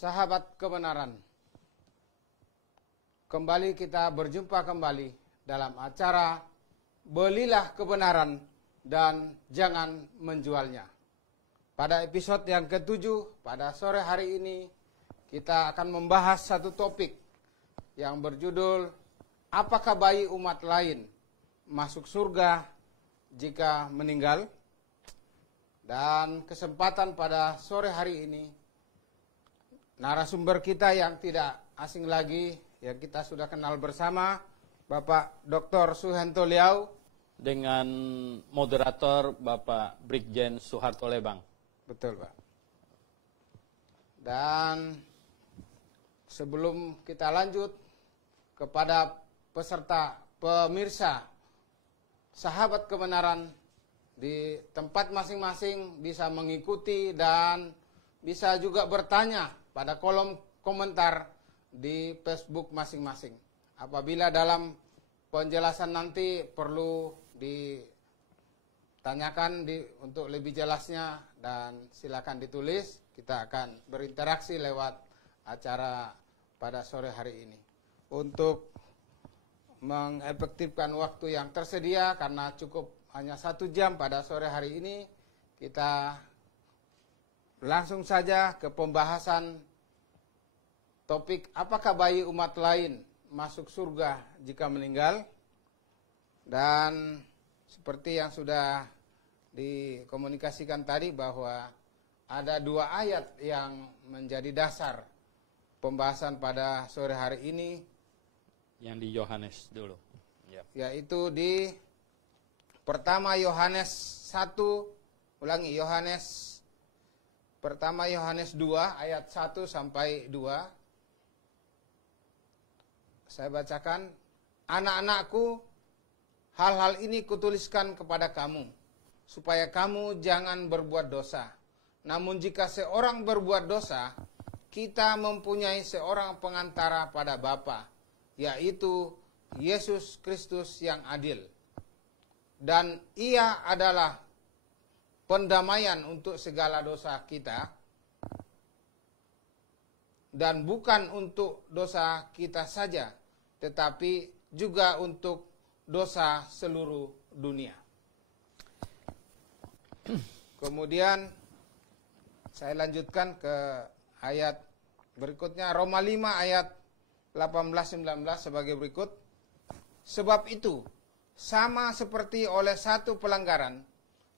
Sahabat kebenaran, kembali kita berjumpa kembali dalam acara Belilah Kebenaran dan Jangan Menjualnya. Pada episode yang ke-7 pada sore hari ini kita akan membahas satu topik yang berjudul apakah bayi umat lain masuk surga jika meninggal? Dan kesempatan pada sore hari ini narasumber kita yang tidak asing lagi, yang kita sudah kenal bersama, Bapak Dr. Suhento Liau. Dengan moderator Bapak Brigjen Soeharto Lebang. Betul, Pak. Dan sebelum kita lanjut kepada peserta, pemirsa, sahabat kebenaran di tempat masing-masing bisa mengikuti dan bisa juga bertanya pada kolom komentar di Facebook masing-masing. Apabila dalam penjelasan nanti perlu ditanyakan untuk lebih jelasnya dan silakan ditulis, kita akan berinteraksi lewat acara pada sore hari ini. Untuk mengefektifkan waktu yang tersedia karena cukup hanya 1 jam pada sore hari ini, kita langsung saja ke pembahasan topik apakah bayi umat lain masuk surga jika meninggal. Dan seperti yang sudah dikomunikasikan tadi bahwa ada 2 ayat yang menjadi dasar pembahasan pada sore hari ini. Yang di Yohanes dulu. Ya. Yaitu di pertama Yohanes 1, ulangi Yohanes, pertama Yohanes 2 ayat 1 sampai 2. Saya bacakan, anak-anakku, hal-hal ini kutuliskan kepada kamu, supaya kamu jangan berbuat dosa. Namun jika seorang berbuat dosa, kita mempunyai seorang pengantara pada Bapa, yaitu Yesus Kristus yang adil. Dan ia adalah pendamaian untuk segala dosa kita, dan bukan untuk dosa kita saja, tetapi juga untuk dosa seluruh dunia. Kemudian saya lanjutkan ke ayat berikutnya, Roma 5 ayat 18-19 sebagai berikut. Sebab itu, sama seperti oleh satu pelanggaran,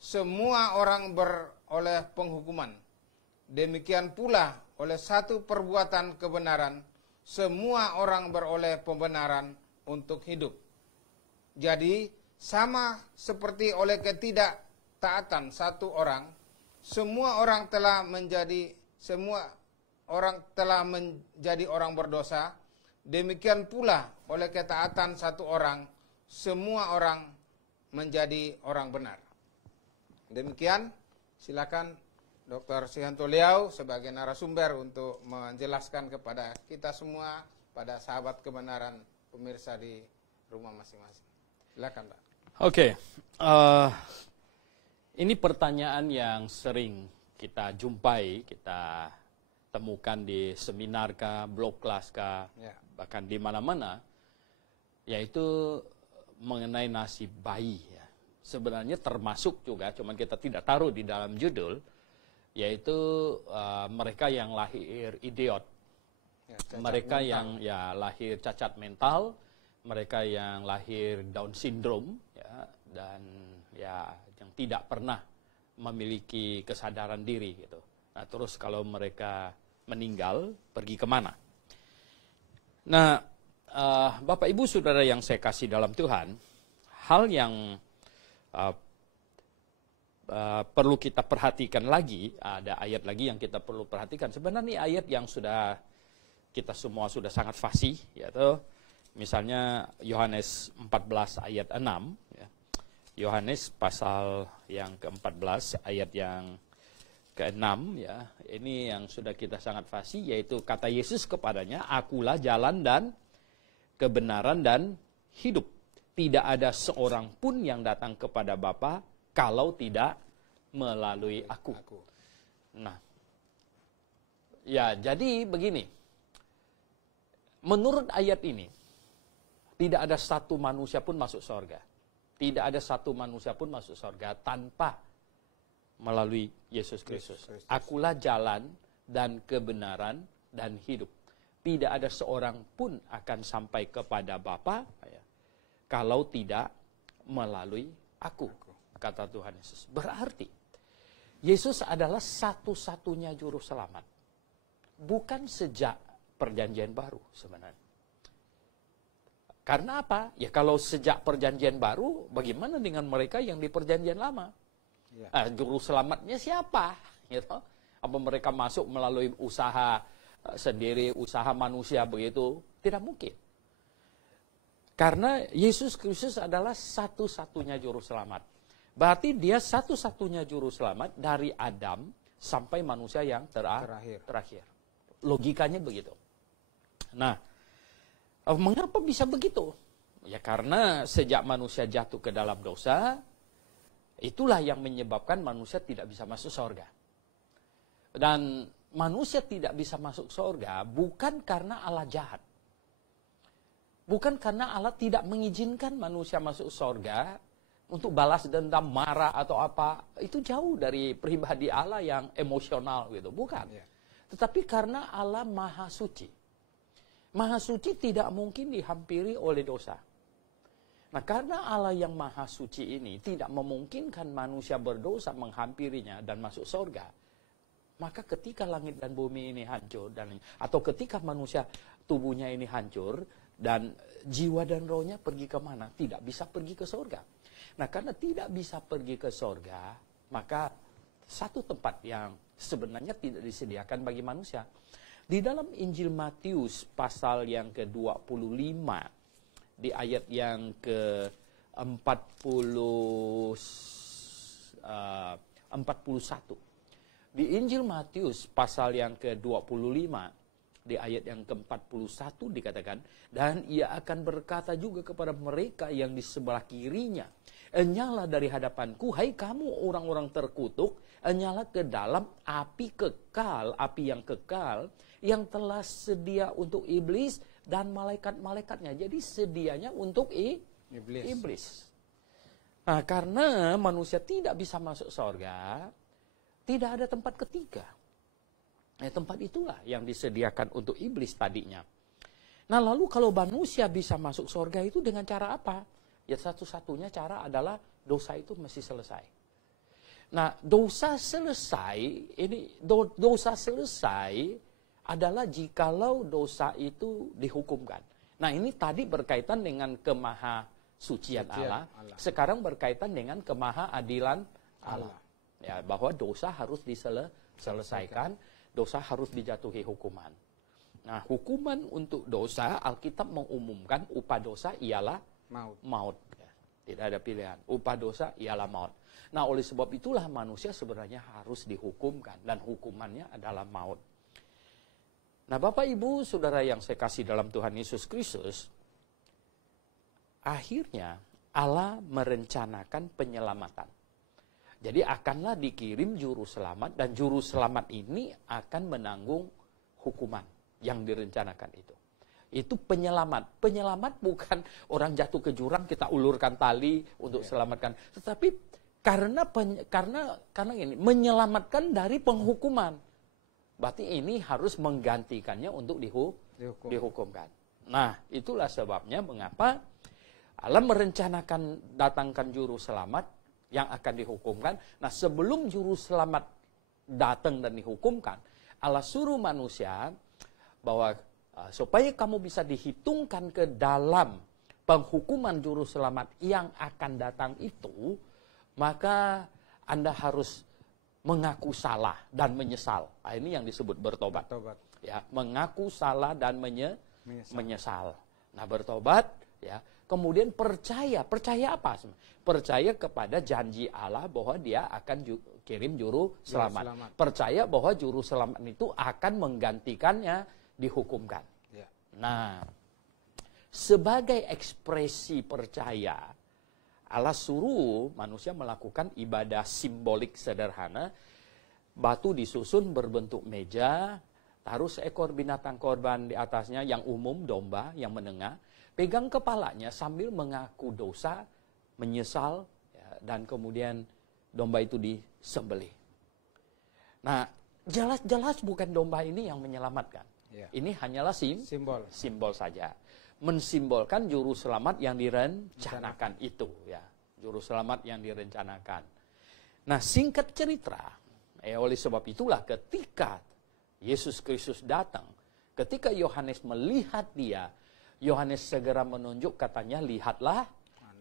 semua orang beroleh penghukuman. Demikian pula oleh satu perbuatan kebenaran, semua orang beroleh pembenaran untuk hidup. Jadi, sama seperti oleh ketidaktaatan satu orang, semua orang telah menjadi orang berdosa. Demikian pula oleh ketaatan satu orang, semua orang menjadi orang benar. Demikian, silakan Dr. Suhento Liau sebagai narasumber untuk menjelaskan kepada kita semua, pada sahabat kebenaran pemirsa di rumah masing-masing. Silakan, Pak. Oke, ini pertanyaan yang sering kita jumpai, kita temukan di seminar kah, blog kelas kah, ya, bahkan di mana-mana, yaitu mengenai nasib bayi. Ya. Sebenarnya termasuk juga, cuman kita tidak taruh di dalam judul, yaitu mereka yang lahir idiot, ya, mereka mental, yang lahir cacat mental, mereka yang lahir Down syndrome, ya, dan yang tidak pernah memiliki kesadaran diri gitu. Nah, terus kalau mereka meninggal, pergi kemana? Nah, Bapak Ibu Saudara yang saya kasih dalam Tuhan, hal yang perlu kita perhatikan lagi, ada ayat lagi yang kita perlu perhatikan. Sebenarnya ini ayat yang sudah kita semua sudah sangat fasih, yaitu misalnya Yohanes 14 ayat 6, ya. Yohanes pasal yang ke-14 ayat yang ke-6, ya. Ini yang sudah kita sangat fasih, yaitu kata Yesus kepadanya, akulah jalan dan kebenaran dan hidup. Tidak ada seorang pun yang datang kepada Bapa kalau tidak melalui aku. Nah, Ya, jadi begini. Menurut ayat ini, tidak ada satu manusia pun masuk surga. Tidak ada satu manusia pun masuk surga tanpa melalui Yesus Kristus. Akulah jalan dan kebenaran dan hidup. Tidak ada seorang pun akan sampai kepada Bapa kalau tidak melalui aku, kata Tuhan Yesus. Berarti Yesus adalah satu-satunya juru selamat. Bukan sejak perjanjian baru sebenarnya. Karena apa? Ya kalau sejak perjanjian baru, bagaimana dengan mereka yang di perjanjian lama? Ya. Juru selamatnya siapa? Gitu. Apa mereka masuk melalui usaha sendiri, usaha manusia begitu? Tidak mungkin. Karena Yesus Kristus adalah satu-satunya juru selamat. Berarti dia satu-satunya juru selamat dari Adam sampai manusia yang terakhir. Logikanya begitu. Nah, mengapa bisa begitu? Ya karena sejak manusia jatuh ke dalam dosa, itulah yang menyebabkan manusia tidak bisa masuk surga. Dan manusia tidak bisa masuk surga bukan karena Allah jahat. Bukan karena Allah tidak mengizinkan manusia masuk surga untuk balas dendam, marah atau apa. Itu jauh dari pribadi Allah yang emosional gitu, bukan. Ya. Tetapi karena Allah Maha Suci. Maha Suci tidak mungkin dihampiri oleh dosa. Nah, karena Allah yang Maha Suci ini tidak memungkinkan manusia berdosa menghampirinya dan masuk surga, maka ketika langit dan bumi ini hancur, atau ketika manusia tubuhnya ini hancur, dan jiwa dan rohnya pergi kemana? Tidak bisa pergi ke surga. Nah, karena tidak bisa pergi ke surga, maka satu tempat yang sebenarnya tidak disediakan bagi manusia. Di dalam Injil Matius pasal yang ke-25, di ayat yang ke-41. Di Injil Matius pasal yang ke-25, di ayat yang ke-41 dikatakan, dan ia akan berkata juga kepada mereka yang di sebelah kirinya, enyala dari hadapanku, hai kamu orang-orang terkutuk, enyala ke dalam api kekal, api yang kekal, yang telah sedia untuk iblis dan malaikat-malaikatnya. Jadi sedianya untuk iblis. Nah, karena manusia tidak bisa masuk surga, tidak ada tempat ketiga. Tempat itulah yang disediakan untuk iblis tadinya. Nah, lalu kalau manusia bisa masuk surga itu dengan cara apa? Ya satu-satunya cara adalah dosa itu mesti selesai. Nah, dosa selesai adalah jikalau dosa itu dihukumkan. Nah, ini tadi berkaitan dengan kemahasucian Allah. Sekarang berkaitan dengan kemahaadilan Allah. Ya, bahwa dosa harus diselesaikan, dosa harus dijatuhi hukuman. Nah, hukuman untuk dosa, Alkitab mengumumkan upah dosa ialah maut. Ya, tidak ada pilihan. Upah dosa ialah maut. Nah, oleh sebab itulah manusia sebenarnya harus dihukumkan. Dan hukumannya adalah maut. Nah, Bapak, Ibu, Saudara yang saya kasih dalam Tuhan Yesus Kristus, akhirnya Allah merencanakan penyelamatan. Jadi akanlah dikirim juru selamat, dan juru selamat ini akan menanggung hukuman yang direncanakan itu. Itu penyelamat. Penyelamat bukan orang jatuh ke jurang kita ulurkan tali untuk selamatkan, tetapi karena ini menyelamatkan dari penghukuman. Berarti ini harus menggantikannya untuk dihukumkan. Nah, itulah sebabnya mengapa Allah merencanakan datangkan juru selamat yang akan dihukumkan. Nah, sebelum juru selamat datang dan dihukumkan, Allah suruh manusia bahwa supaya kamu bisa dihitungkan ke dalam penghukuman juru selamat yang akan datang itu, maka Anda harus mengaku salah dan menyesal. Nah, ini yang disebut bertobat. Ya, mengaku salah dan menyesal. Nah, bertobat, ya. Kemudian percaya apa? Percaya kepada janji Allah bahwa Dia akan kirim juru selamat. Percaya bahwa juru selamat itu akan menggantikannya dihukumkan. Ya. Nah, sebagai ekspresi percaya, Allah suruh manusia melakukan ibadah simbolik sederhana. Batu disusun berbentuk meja, taruh seekor binatang korban di atasnya, yang umum domba, yang menengah, pegang kepalanya sambil mengaku dosa, menyesal, ya, dan kemudian domba itu disembelih. Nah, jelas-jelas bukan domba ini yang menyelamatkan. Ya. Ini hanyalah simbol saja. Mensimbolkan juru selamat yang direncanakan itu, ya. Juru selamat yang direncanakan. Nah, singkat cerita, oleh sebab itulah ketika Yesus Kristus datang, ketika Yohanes melihat dia, Yohanes segera menunjuk, katanya, lihatlah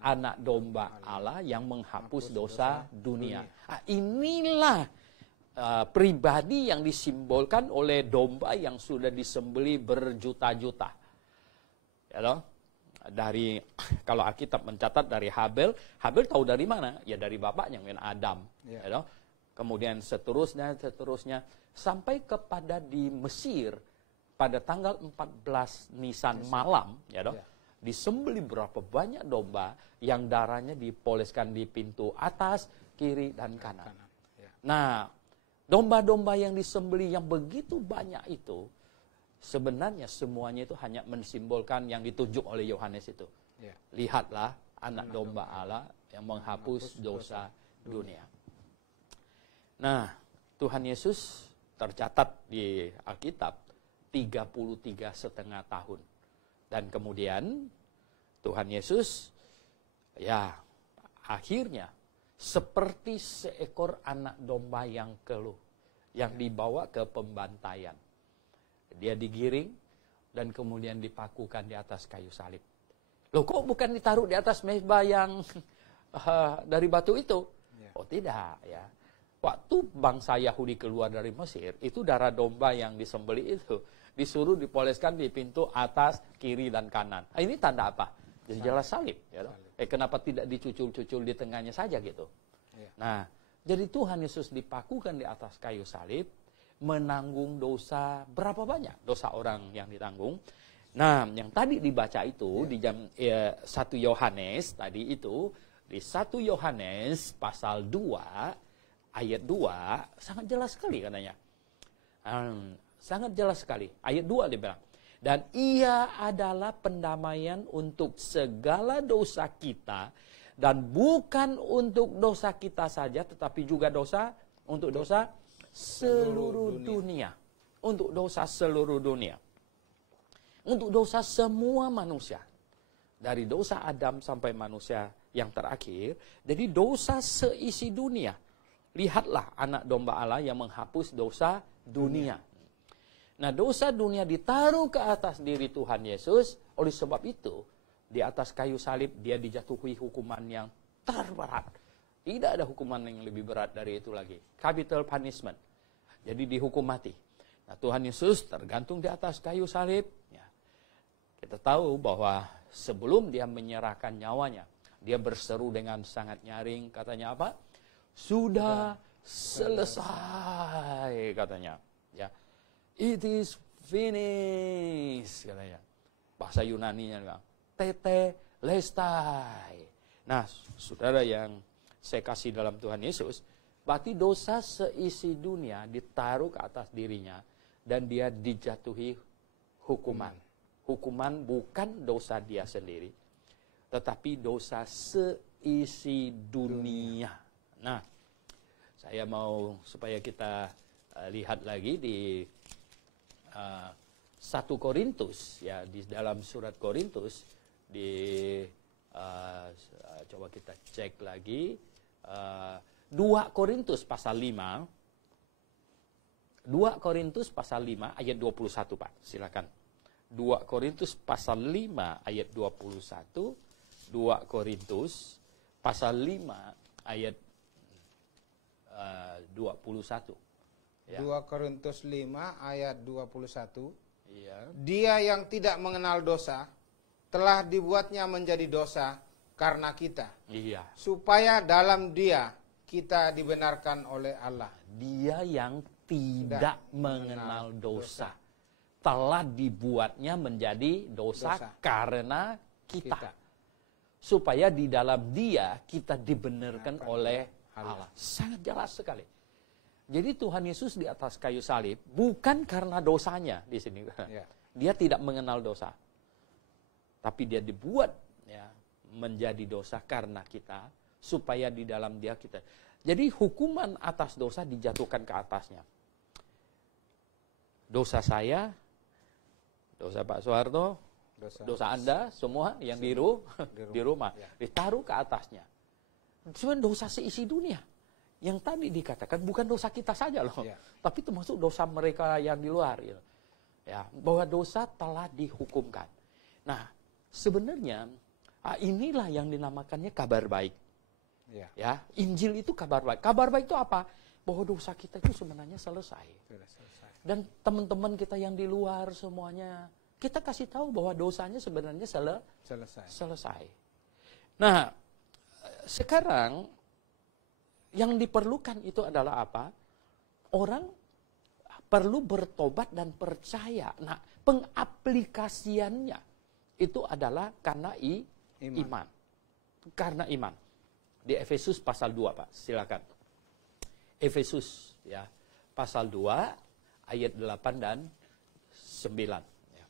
anak domba Allah yang menghapus dosa dunia. Nah, inilah pribadi yang disimbolkan oleh domba yang sudah disembelih berjuta-juta. Ya loh? Dari, kalau Alkitab mencatat dari Habel tahu dari mana? Ya dari bapaknya, Adam. Ya loh? Kemudian seterusnya, sampai kepada di Mesir, pada tanggal 14 Nisan malam, ya loh? Disembelih berapa banyak domba yang darahnya dipoleskan di pintu atas, kiri, dan kanan. Nah, domba-domba yang disembelih yang begitu banyak itu, sebenarnya semuanya itu hanya mensimbolkan yang ditunjuk oleh Yohanes itu. Ya. Lihatlah anak domba Allah yang menghapus dosa dunia. Nah, Tuhan Yesus tercatat di Alkitab 33,5 tahun. Dan kemudian Tuhan Yesus, ya, akhirnya seperti seekor anak domba yang keluh, yang dibawa ke pembantaian. Dia digiring dan kemudian dipakukan di atas kayu salib. Loh, kok bukan ditaruh di atas mezbah yang dari batu itu? Ya. Oh tidak, ya. Waktu bangsa Yahudi keluar dari Mesir, itu darah domba yang disembelih itu disuruh dipoleskan di pintu atas, kiri, dan kanan. Nah, ini tanda apa? Jelas salib. Ya, kenapa tidak dicucul-cucul di tengahnya saja gitu? Ya. Nah, jadi Tuhan Yesus dipakukan di atas kayu salib, menanggung dosa, berapa banyak dosa orang yang ditanggung. Nah, yang tadi dibaca itu di jam 1 Yohanes tadi itu, di 1 Yohanes pasal 2 ayat 2 sangat jelas sekali katanya. Sangat jelas sekali. Ayat 2 dia bilang, dan ia adalah pendamaian untuk segala dosa kita, dan bukan untuk dosa kita saja, tetapi juga untuk dosa seluruh dunia. Untuk dosa seluruh dunia. Untuk dosa semua manusia. Dari dosa Adam sampai manusia yang terakhir. Jadi dosa seisi dunia. Lihatlah anak domba Allah yang menghapus dosa dunia. Nah, dosa dunia ditaruh ke atas diri Tuhan Yesus. Oleh sebab itu, di atas kayu salib dia dijatuhi hukuman yang terberat. Tidak ada hukuman yang lebih berat dari itu lagi. Capital punishment. Jadi dihukum mati. Nah, Tuhan Yesus tergantung di atas kayu salib. Ya. Kita tahu bahwa sebelum dia menyerahkan nyawanya, dia berseru dengan sangat nyaring. Katanya apa? Sudah selesai, katanya. Ya. It is finished, katanya. Bahasa Yunaninya bilang, tete lestai. Nah, saudara yang saya kasih dalam Tuhan Yesus, berarti dosa seisi dunia ditaruh ke atas dirinya dan dia dijatuhi hukuman. Hukuman bukan dosa dia sendiri, tetapi dosa seisi dunia. Nah, saya mau supaya kita lihat lagi di 1 Korintus, ya, di dalam surat Korintus, coba kita cek lagi. 2 Korintus pasal 5. 2 Korintus pasal 5 ayat 21, Pak. Silakan. 2 Korintus pasal 5 ayat 21. 2 Korintus pasal 5 ayat 21. Ya. 2 Korintus 5 ayat 21. Iya. Dia yang tidak mengenal dosa telah dibuatnya menjadi dosa karena kita. Iya. Supaya dalam Dia kita dibenarkan oleh Allah. Dia yang tidak mengenal dosa telah dibuatnya menjadi dosa karena kita. Supaya di dalam Dia kita dibenarkan oleh Allah. Sangat jelas sekali. Jadi Tuhan Yesus di atas kayu salib bukan karena dosanya di sini. Ya. Dia tidak mengenal dosa. Tapi dia dibuat ya, menjadi dosa karena kita, supaya di dalam dia kita. Jadi hukuman atas dosa dijatuhkan ke atasnya. Dosa saya, dosa Pak Soeharto, dosa Anda, semua yang di rumah ya. ditaruh ke atasnya. Cuma dosa seisi dunia. Yang tadi dikatakan bukan dosa kita saja loh, ya. tapi termasuk dosa mereka yang di luar. Gitu. Ya, bahwa dosa telah dihukumkan. Nah, sebenarnya inilah yang dinamakannya kabar baik. Ya. Ya, Injil itu kabar baik. Kabar baik itu apa? Bahwa dosa kita itu sebenarnya selesai. Sudah selesai. Dan teman-teman kita yang di luar semuanya, kita kasih tahu bahwa dosanya sebenarnya selesai. Nah, sekarang yang diperlukan itu adalah apa? Orang perlu bertobat dan percaya. Nah, pengaplikasiannya itu adalah karena iman. Karena iman. Di Efesus pasal 2, Pak. Silakan. Efesus ya, pasal 2 ayat 8 dan 9 ya.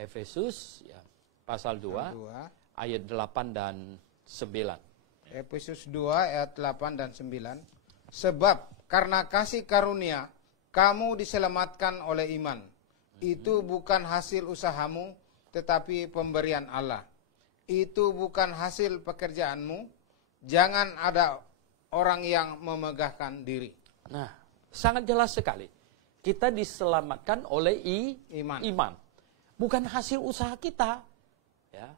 Efesus ya, pasal 2 ayat 8 dan 9. Efesus 2 ayat 8 dan 9. Sebab karena kasih karunia kamu diselamatkan oleh iman. Itu bukan hasil usahamu, tetapi pemberian Allah. Itu bukan hasil pekerjaanmu. Jangan ada orang yang memegahkan diri. Nah, sangat jelas sekali. Kita diselamatkan oleh iman. Bukan hasil usaha kita. Ya.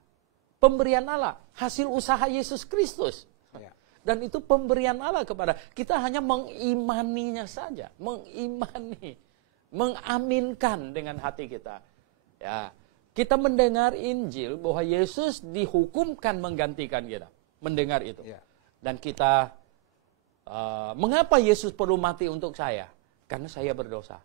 Pemberian Allah, hasil usaha Yesus Kristus. Ya. Dan itu pemberian Allah kepada kita, hanya mengimaninya saja, mengaminkan dengan hati kita. Ya, kita mendengar Injil bahwa Yesus dihukumkan menggantikan kita, mendengar itu. Ya. Dan kita, mengapa Yesus perlu mati untuk saya? Karena saya berdosa.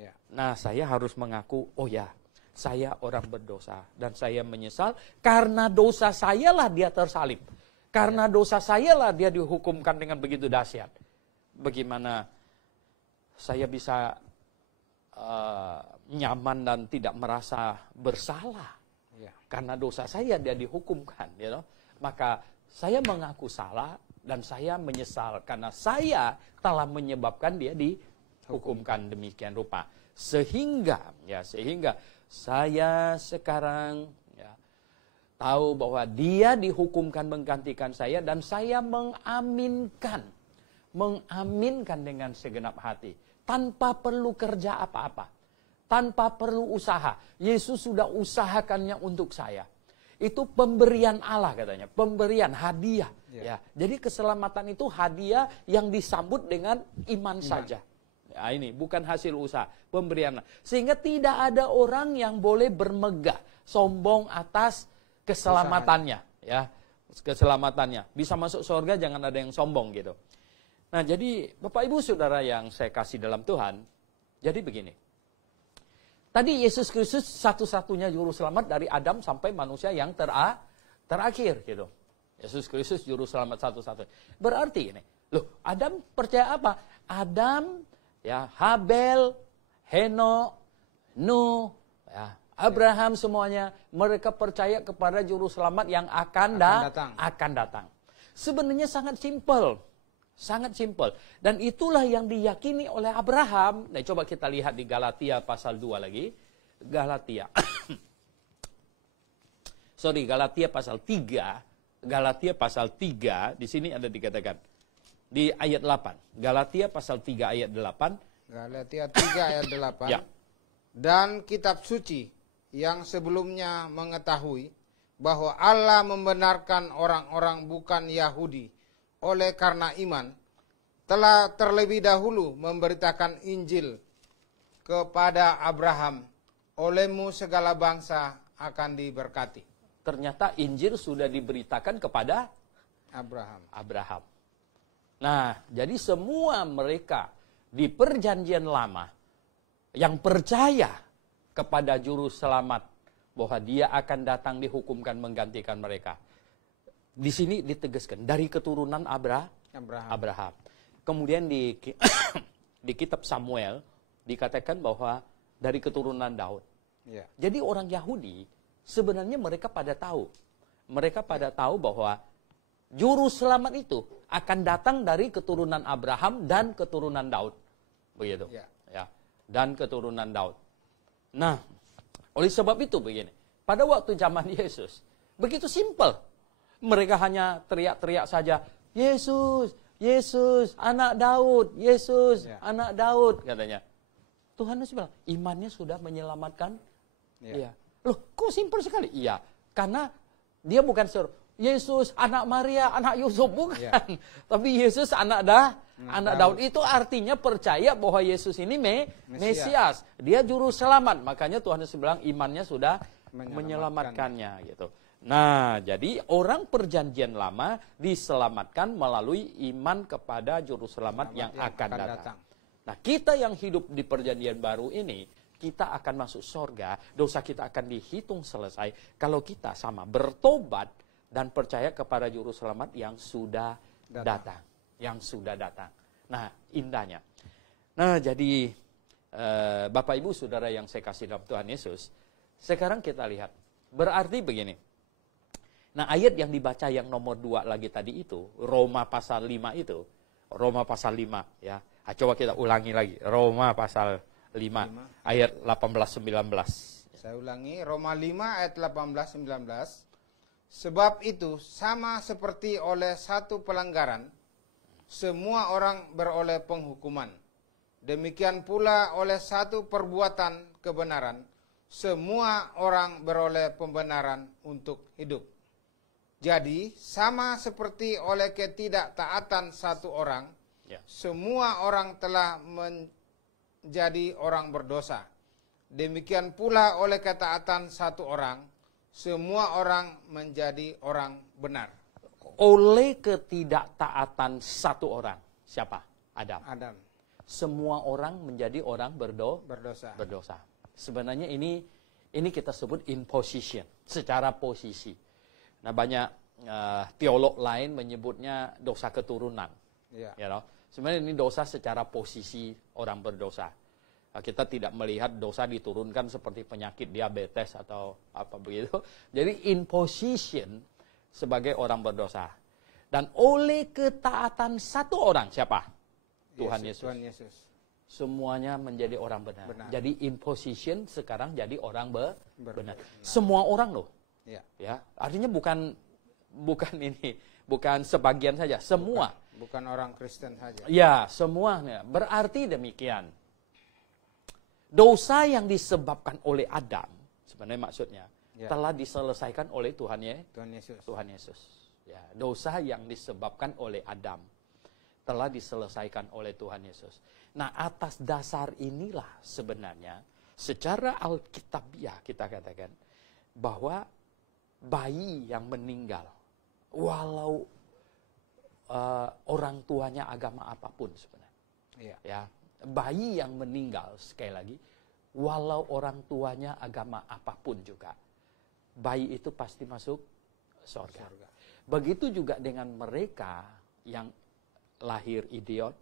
Ya. Nah, saya harus mengaku, oh ya, saya orang berdosa dan saya menyesal karena dosa sayalah dia tersalib. Karena dosa sayalah dia dihukumkan dengan begitu dahsyat. Bagaimana saya bisa nyaman dan tidak merasa bersalah? Ya. Karena dosa saya dia dihukumkan, you know? Maka saya mengaku salah dan saya menyesal karena saya telah menyebabkan dia dihukumkan demikian rupa. Sehingga saya sekarang ya, tahu bahwa dia dihukumkan menggantikan saya dan saya mengaminkan dengan segenap hati tanpa perlu kerja apa-apa, tanpa perlu usaha. Yesus sudah usahakannya untuk saya. Itu pemberian Allah katanya, pemberian hadiah. Ya. Jadi keselamatan itu hadiah yang disambut dengan iman saja. Ya, ini bukan hasil usaha, pemberian. Sehingga tidak ada orang yang boleh bermegah, sombong atas keselamatannya, ya. Keselamatannya. Bisa masuk surga, jangan ada yang sombong gitu. Nah, jadi Bapak Ibu Saudara yang saya kasih dalam Tuhan, jadi begini. Tadi Yesus Kristus satu-satunya juru selamat dari Adam sampai manusia yang terakhir gitu. Yesus Kristus juru selamat satu-satunya. Berarti ini, loh, Adam percaya apa? Adam, ya, Habel, Henok, Nuh, ya, Abraham, semuanya mereka percaya kepada juru selamat yang akan datang. Sebenarnya sangat simpel. Dan itulah yang diyakini oleh Abraham. Nah, coba kita lihat di Galatia pasal 2 lagi. Galatia pasal 3. Galatia pasal 3, di sini ada dikatakan. Di ayat 8. Galatia pasal 3 ayat 8. Galatia 3 ayat 8. Ya. Dan kitab suci yang sebelumnya mengetahui bahwa Allah membenarkan orang-orang bukan Yahudi oleh karena iman, telah terlebih dahulu memberitakan Injil kepada Abraham, olehmu segala bangsa akan diberkati. Ternyata Injil sudah diberitakan kepada Abraham. Nah, jadi semua mereka di perjanjian lama yang percaya kepada juru selamat bahwa dia akan datang dihukumkan menggantikan mereka. Di sini ditegaskan dari keturunan Abraham. Kemudian di kitab Samuel dikatakan bahwa dari keturunan Daud. Ya. Jadi orang Yahudi sebenarnya mereka pada tahu. Mereka pada tahu bahwa juru selamat itu akan datang dari keturunan Abraham dan keturunan Daud. Begitu. Ya. Dan keturunan Daud. Nah, oleh sebab itu begini. Pada waktu zaman Yesus, begitu simpel. Mereka hanya teriak-teriak saja, Yesus, Yesus, anak Daud, Yesus, anak Daud, katanya. Tuhan Yesus bilang, imannya sudah menyelamatkan. Iya. Loh, kok simpel sekali? Iya, karena dia bukan suruh, Yesus, anak Maria, anak Yusuf, bukan. Tapi Yesus, anak Daud. Itu artinya percaya bahwa Yesus ini Mesias. Dia juru selamat. Makanya Tuhan Yesus bilang, imannya sudah menyelamatkannya. Gitu. Nah, jadi orang perjanjian lama diselamatkan melalui iman kepada juru selamat yang akan datang. Nah, kita yang hidup di perjanjian baru ini, kita akan masuk surga, dosa kita akan dihitung selesai kalau kita sama bertobat dan percaya kepada juru selamat yang sudah datang. Yang sudah datang. Nah, indahnya. Nah, jadi Bapak Ibu Saudara yang saya kasih dalam Tuhan Yesus, sekarang kita lihat. Berarti begini. Nah, ayat yang dibaca yang nomor 2 lagi tadi itu, Roma pasal 5 itu, Roma pasal 5 ya. Coba kita ulangi lagi, Roma pasal 5 ayat 18-19. Saya ulangi, Roma 5 ayat 18-19. Sebab itu sama seperti oleh satu pelanggaran, semua orang beroleh penghukuman. Demikian pula oleh satu perbuatan kebenaran, semua orang beroleh pembenaran untuk hidup. Jadi, sama seperti oleh ketidaktaatan satu orang, semua orang telah menjadi orang berdosa. Demikian pula oleh ketaatan satu orang, semua orang menjadi orang benar. Oleh ketidaktaatan satu orang, siapa? Adam. Semua orang menjadi orang berdosa. Sebenarnya ini kita sebut in position, secara posisi. Nah, banyak teolog lain menyebutnya dosa keturunan. Sebenarnya ini dosa secara posisi orang berdosa. Kita tidak melihat dosa diturunkan seperti penyakit diabetes atau apa begitu. Jadi in position sebagai orang berdosa. Dan oleh ketaatan satu orang, siapa? Tuhan Yesus. Semuanya menjadi orang benar. Jadi in position sekarang jadi orang benar. Semua orang loh. Ya, artinya bukan sebagian saja, semua. Bukan orang Kristen saja. Ya, semuanya. Berarti demikian. Dosa yang disebabkan oleh Adam, sebenarnya maksudnya, telah diselesaikan oleh Tuhan Yesus. Ya, dosa yang disebabkan oleh Adam telah diselesaikan oleh Tuhan Yesus. Nah, atas dasar inilah sebenarnya secara alkitabiah kita katakan bahwa bayi yang meninggal, walau orang tuanya agama apapun sebenarnya, ya, bayi yang meninggal sekali lagi, walau orang tuanya agama apapun juga, bayi itu pasti masuk surga. Begitu juga dengan mereka yang lahir idiot,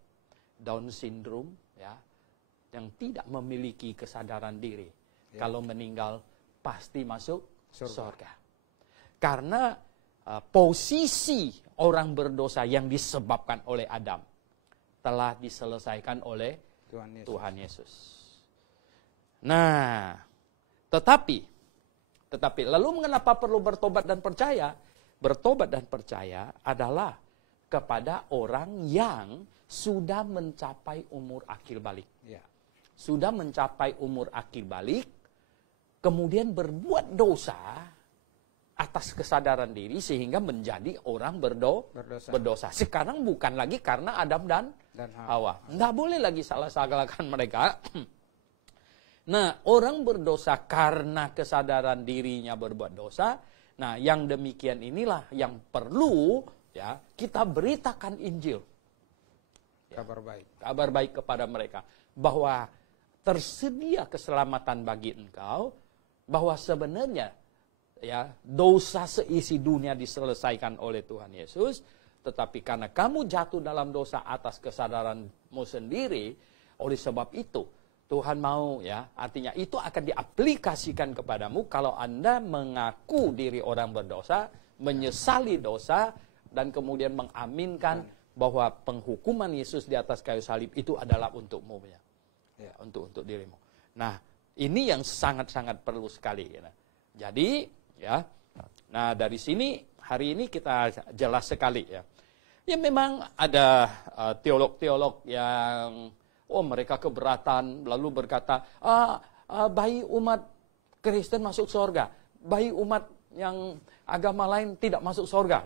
Down syndrome, ya, yang tidak memiliki kesadaran diri, kalau meninggal pasti masuk surga. Karena posisi orang berdosa yang disebabkan oleh Adam telah diselesaikan oleh Tuhan Yesus. Nah, tetapi lalu mengapa perlu bertobat dan percaya? Bertobat dan percaya adalah kepada orang yang sudah mencapai umur akil balik. Sudah mencapai umur akil balik, kemudian berbuat dosa atas kesadaran diri sehingga menjadi orang berdosa. Sekarang bukan lagi karena Adam dan Hawa. Nggak boleh lagi salah-salahkan mereka. Nah, orang berdosa karena kesadaran dirinya berbuat dosa. Nah, yang demikian inilah yang perlu ya kita beritakan Injil. Kabar baik kepada mereka bahwa tersedia keselamatan bagi engkau, bahwa sebenarnya ya, dosa seisi dunia diselesaikan oleh Tuhan Yesus, tetapi karena kamu jatuh dalam dosa atas kesadaranmu sendiri, oleh sebab itu Tuhan mau ya, artinya itu akan diaplikasikan kepadamu kalau Anda mengaku diri orang berdosa, menyesali dosa, dan kemudian mengaminkan bahwa penghukuman Yesus di atas kayu salib itu adalah untukmu ya. Ya, untuk dirimu. Nah, ini yang sangat-sangat perlu sekali ya. Jadi ya, nah dari sini hari ini kita jelas sekali ya. Ya memang ada teolog-teolog yang mereka keberatan lalu berkata, bayi umat Kristen masuk surga, bayi umat yang agama lain tidak masuk surga.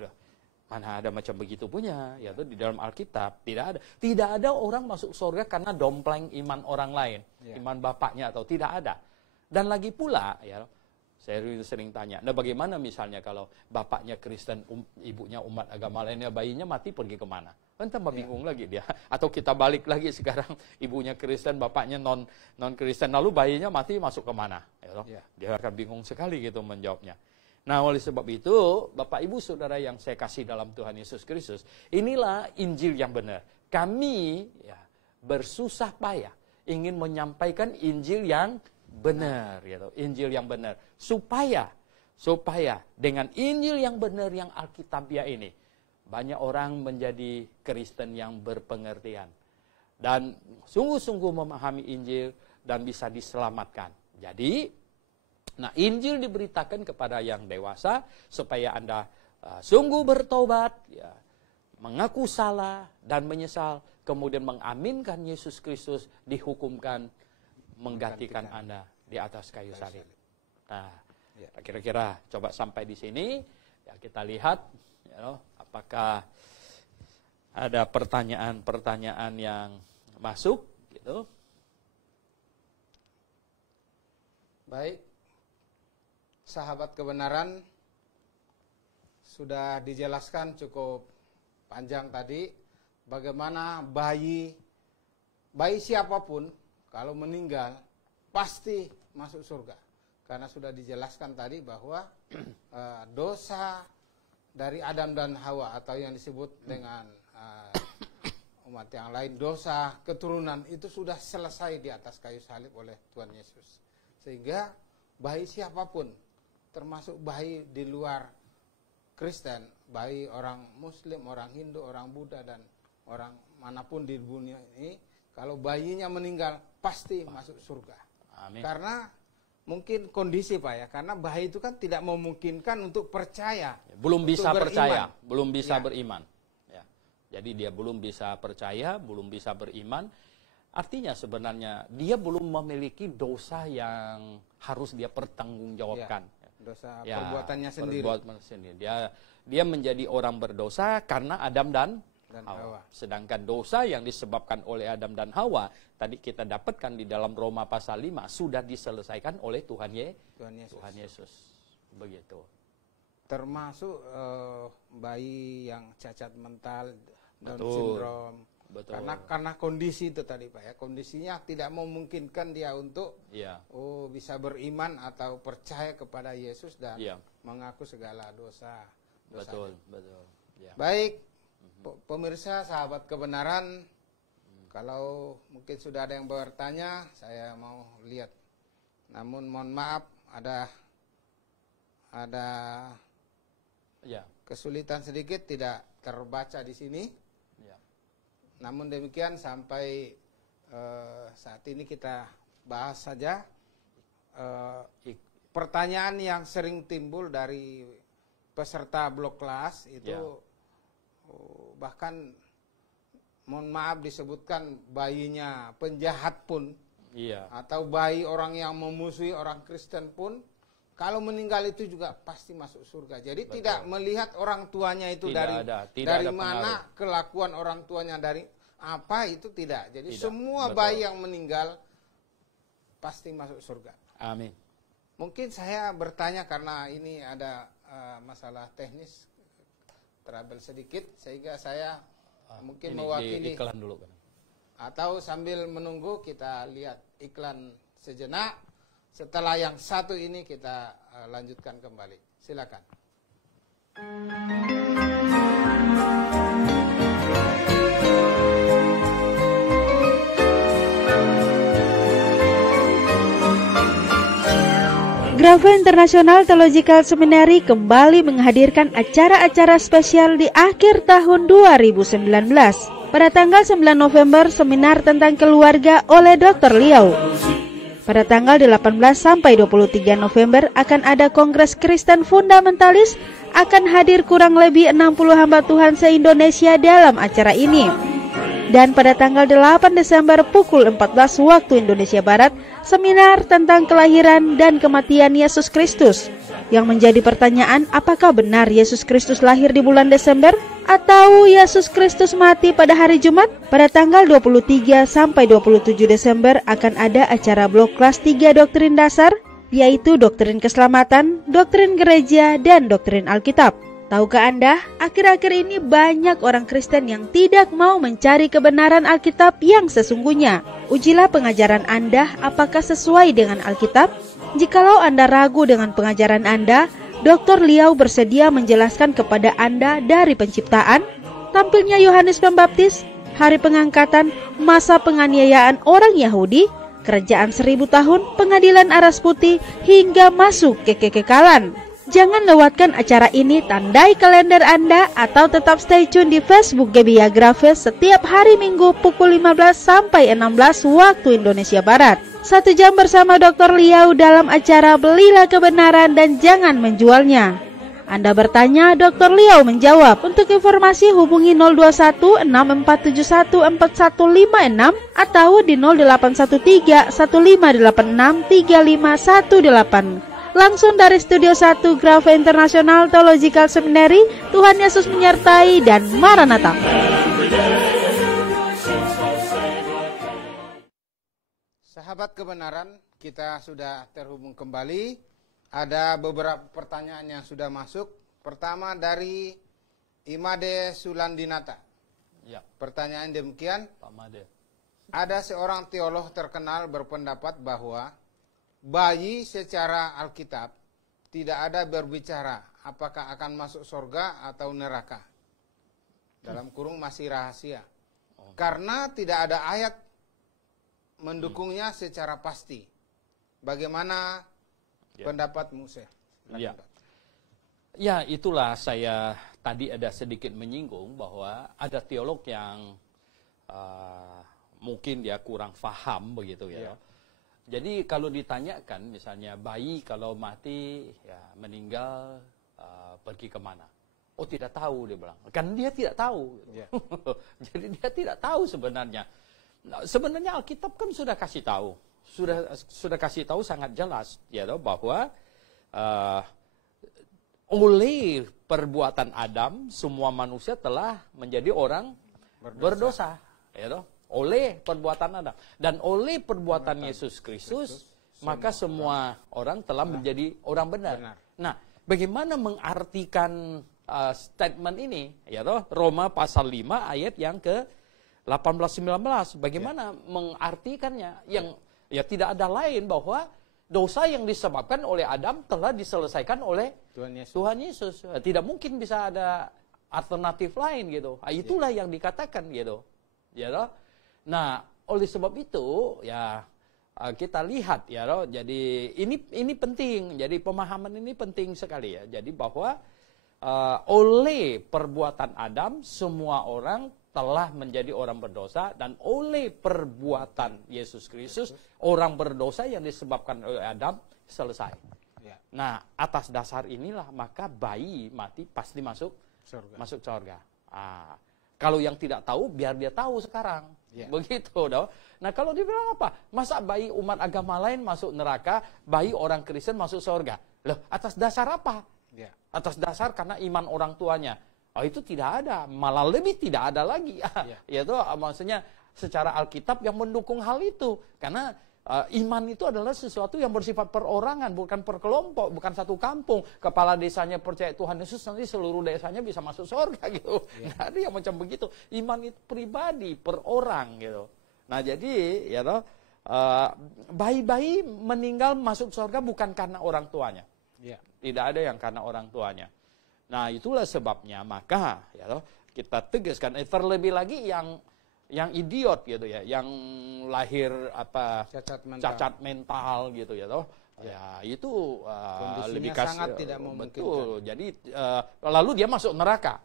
Mana ada macam begitu punya, yaitu di dalam Alkitab tidak ada. Tidak ada orang masuk surga karena dompleng iman orang lain, iman bapaknya atau tidak ada. Dan lagi pula ya, saya sering tanya, nah bagaimana misalnya kalau bapaknya Kristen, ibunya umat agama lainnya, bayinya mati pergi kemana? Kan tambah bingung lagi dia. Atau kita balik lagi sekarang, ibunya Kristen, bapaknya non Kristen, lalu bayinya mati masuk kemana? Dia akan bingung sekali gitu menjawabnya. Nah, oleh sebab itu, Bapak Ibu Saudara yang saya kasih dalam Tuhan Yesus Kristus, inilah Injil yang benar. Kami ya, bersusah payah ingin menyampaikan Injil yang benar, gitu. Injil yang benar, supaya dengan Injil yang benar yang Alkitabiah ini, banyak orang menjadi Kristen yang berpengertian dan sungguh-sungguh memahami Injil dan bisa diselamatkan. Jadi, nah, Injil diberitakan kepada yang dewasa supaya Anda sungguh bertobat, ya, mengaku salah dan menyesal, kemudian mengaminkan Yesus Kristus dihukumkan menggantikan Anda di atas kayu salib. Nah, kira-kira coba sampai di sini, ya kita lihat, apakah ada pertanyaan-pertanyaan yang masuk, gitu. Baik. Sahabat kebenaran, sudah dijelaskan cukup panjang tadi bagaimana bayi siapapun kalau meninggal pasti masuk surga. Karena sudah dijelaskan tadi bahwa dosa dari Adam dan Hawa atau yang disebut dengan umat yang lain, dosa keturunan itu sudah selesai di atas kayu salib oleh Tuhan Yesus. Sehingga bayi siapapun, termasuk bayi di luar Kristen, bayi orang Muslim, orang Hindu, orang Buddha, dan orang manapun di dunia ini, kalau bayinya meninggal, pasti masuk surga. Amin. Karena mungkin kondisi Pak ya, karena bayi itu kan tidak memungkinkan untuk percaya. Belum bisa percaya, belum bisa beriman. Ya. Jadi dia belum bisa percaya, belum bisa beriman. Artinya sebenarnya dia belum memiliki dosa yang harus dia pertanggungjawabkan. Dosa perbuatannya sendiri. Dia menjadi orang berdosa karena Adam dan Hawa. Sedangkan dosa yang disebabkan oleh Adam dan Hawa, tadi kita dapatkan di dalam Roma pasal 5, sudah diselesaikan oleh Tuhan Yesus. Begitu. Termasuk bayi yang cacat mental, Down syndrome. Betul. Karena kondisi itu tadi Pak ya, kondisinya tidak memungkinkan dia untuk bisa beriman atau percaya kepada Yesus dan mengaku segala dosa. Betul. Ya. Baik, pemirsa sahabat kebenaran, kalau mungkin sudah ada yang bertanya, saya mau lihat. Namun mohon maaf ada kesulitan sedikit, tidak terbaca di sini. Namun demikian sampai saat ini kita bahas saja pertanyaan yang sering timbul dari peserta blog kelas itu bahkan mohon maaf disebutkan bayinya penjahat pun atau bayi orang yang memusuhi orang Kristen pun kalau meninggal itu juga pasti masuk surga. Jadi tidak melihat orang tuanya itu dari mana kelakuan orang tuanya, dari apa itu tidak. Jadi semua bayi yang meninggal pasti masuk surga. Amin. Mungkin saya bertanya karena ini ada masalah teknis, trouble sedikit, sehingga saya mungkin mewakili iklan dulu kan. Atau sambil menunggu kita lihat iklan sejenak. Setelah yang satu ini kita lanjutkan kembali. Silakan. Grafe International Theological Seminary kembali menghadirkan acara-acara spesial di akhir tahun 2019. Pada tanggal 9 November, seminar tentang keluarga oleh Dr. Liau. Pada tanggal 18 sampai 23 November akan ada Kongres Kristen Fundamentalis, akan hadir kurang lebih 60 hamba Tuhan se-Indonesia dalam acara ini. Dan pada tanggal 8 Desember pukul 14 waktu Indonesia Barat, seminar tentang kelahiran dan kematian Yesus Kristus. Yang menjadi pertanyaan, apakah benar Yesus Kristus lahir di bulan Desember? Atau Yesus Kristus mati pada hari Jumat? Pada tanggal 23 sampai 27 Desember akan ada acara blok kelas 3 doktrin dasar, yaitu doktrin keselamatan, doktrin gereja, dan doktrin Alkitab. Tahukah Anda, akhir-akhir ini banyak orang Kristen yang tidak mau mencari kebenaran Alkitab yang sesungguhnya. Ujilah pengajaran Anda apakah sesuai dengan Alkitab. Jikalau Anda ragu dengan pengajaran Anda, Dr. Liau bersedia menjelaskan kepada Anda dari penciptaan, tampilnya Yohanes Pembaptis, hari pengangkatan, masa penganiayaan orang Yahudi, kerajaan 1000 tahun, pengadilan aras putih, hingga masuk ke kekekalan. Jangan lewatkan acara ini, tandai kalender Anda atau tetap stay tune di Facebook Gebiya Grafe setiap hari Minggu pukul 15 sampai 16 waktu Indonesia Barat. 1 jam bersama Dr. Liau dalam acara Belilah Kebenaran dan Jangan Menjualnya. Anda bertanya, Dr. Liau menjawab. Untuk informasi hubungi 021 6471 4156 atau di 0813 1586 3518. Langsung dari Studio 1 Grafe International Theological Seminary. Tuhan Yesus menyertai dan Maranatha. Sahabat kebenaran, kita sudah terhubung kembali. Ada beberapa pertanyaan yang sudah masuk. Pertama dari Imade Sulandinata. Ya. Pertanyaan demikian. Pak Made. Ada seorang teolog terkenal berpendapat bahwa bayi secara Alkitab tidak ada berbicara apakah akan masuk surga atau neraka. Dalam kurung masih rahasia. Karena tidak ada ayat mendukungnya secara pasti. Bagaimana pendapatmu, Syekh? Ya, itulah saya tadi ada sedikit menyinggung bahwa ada teolog yang mungkin dia kurang paham begitu ya. Jadi kalau ditanyakan misalnya bayi kalau mati ya meninggal pergi kemana? Oh tidak tahu dia bilang. Kan dia tidak tahu. Jadi dia tidak tahu sebenarnya. Nah, sebenarnya Alkitab kan sudah kasih tahu. Sudah kasih tahu sangat jelas ya bahwa oleh perbuatan Adam semua manusia telah menjadi orang berdosa ya oleh perbuatan Adam dan oleh perbuatan Yesus Kristus maka semua orang telah menjadi orang benar. Nah, bagaimana mengartikan statement ini ya Roma pasal 5 ayat yang ke 18-19 bagaimana mengartikannya yang ya tidak ada lain bahwa dosa yang disebabkan oleh Adam telah diselesaikan oleh Tuhan Yesus. Tidak mungkin bisa ada alternatif lain gitu. Itulah yang dikatakan gitu. Ya Nah, oleh sebab itu ya kita lihat ya jadi ini penting. Jadi pemahaman ini penting sekali ya. Jadi bahwa oleh perbuatan Adam semua orang telah menjadi orang berdosa dan oleh perbuatan Yesus Kristus orang berdosa yang disebabkan oleh Adam selesai. Nah, atas dasar inilah maka bayi mati pasti masuk surga. Kalau yang tidak tahu biar dia tahu sekarang. Begitu dong. Nah, kalau dibilang apa? Masa bayi umat agama lain masuk neraka, bayi orang Kristen masuk surga? Loh, atas dasar apa? Atas dasar karena iman orang tuanya. Oh, itu tidak ada, malah lebih tidak ada lagi. Yaitu maksudnya secara Alkitab yang mendukung hal itu. Karena iman itu adalah sesuatu yang bersifat perorangan, bukan per kelompok, bukan satu kampung. Kepala desanya percaya Tuhan Yesus, nanti seluruh desanya bisa masuk surga gitu. Nggak ada yang macam begitu. Iman itu pribadi, per orang gitu. Nah jadi ya bayi-bayi meninggal masuk surga bukan karena orang tuanya. Tidak ada yang karena orang tuanya. Nah itulah sebabnya maka ya kita tegaskan terlebih lagi yang idiot gitu ya, yang lahir cacat mental gitu ya Ya, itu lebih sangat tidak memungkinkan. Betul. Jadi lalu dia masuk neraka.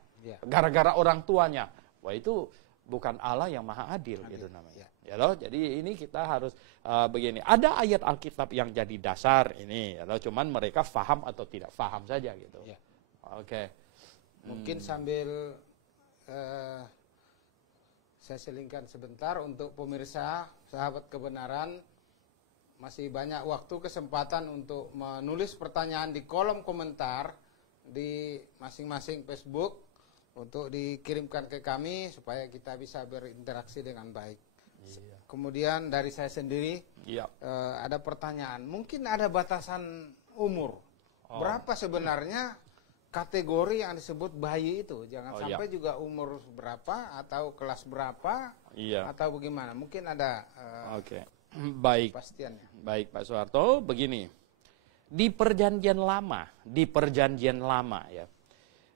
Gara-gara orang tuanya. Wah, itu bukan Allah yang maha adil gitu namanya. Ya loh, jadi ini kita harus begini. Ada ayat Alkitab yang jadi dasar ini, ya loh, cuman mereka faham atau tidak faham saja gitu. Oke. Mungkin sambil saya selingkan sebentar untuk pemirsa sahabat kebenaran, masih banyak waktu kesempatan untuk menulis pertanyaan di kolom komentar di masing-masing Facebook untuk dikirimkan ke kami supaya kita bisa berinteraksi dengan baik. Kemudian dari saya sendiri ada pertanyaan, mungkin ada batasan umur. Berapa sebenarnya kategori yang disebut bayi itu? Jangan sampai juga umur berapa atau kelas berapa atau bagaimana? Mungkin ada baik. Kepastiannya. Baik Pak Soeharto, begini. Di perjanjian lama ya.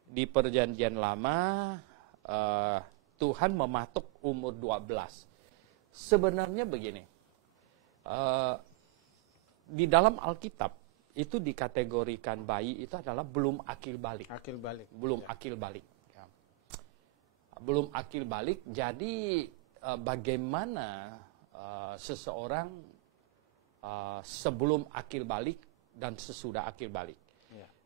Di perjanjian lama Tuhan mematok umur 12. Sebenarnya begini, di dalam Alkitab itu dikategorikan bayi itu adalah belum akil balik. Belum akil balik. Belum akil balik, jadi bagaimana seseorang sebelum akil balik dan sesudah akil balik.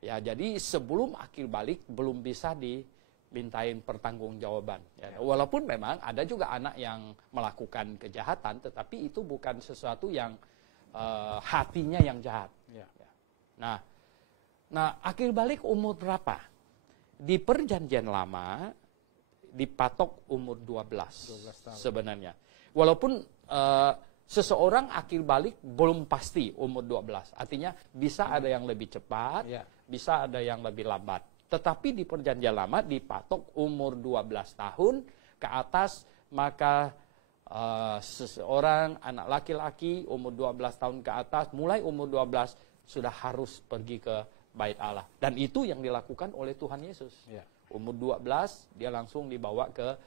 Ya, jadi sebelum akil balik belum bisa dimintain pertanggungjawaban. Walaupun memang ada juga anak yang melakukan kejahatan, tetapi itu bukan sesuatu yang hatinya yang jahat. Nah, akil balik umur berapa? Di perjanjian lama dipatok umur 12 tahun sebenarnya. Walaupun seseorang akil balik belum pasti umur 12. Artinya bisa ada yang lebih cepat, bisa ada yang lebih lambat. Tetapi di perjanjian lama dipatok umur 12 tahun ke atas, maka seseorang anak laki-laki umur 12 tahun ke atas, mulai umur 12 sudah harus pergi ke bait Allah. Dan itu yang dilakukan oleh Tuhan Yesus. Umur 12 dia langsung dibawa ke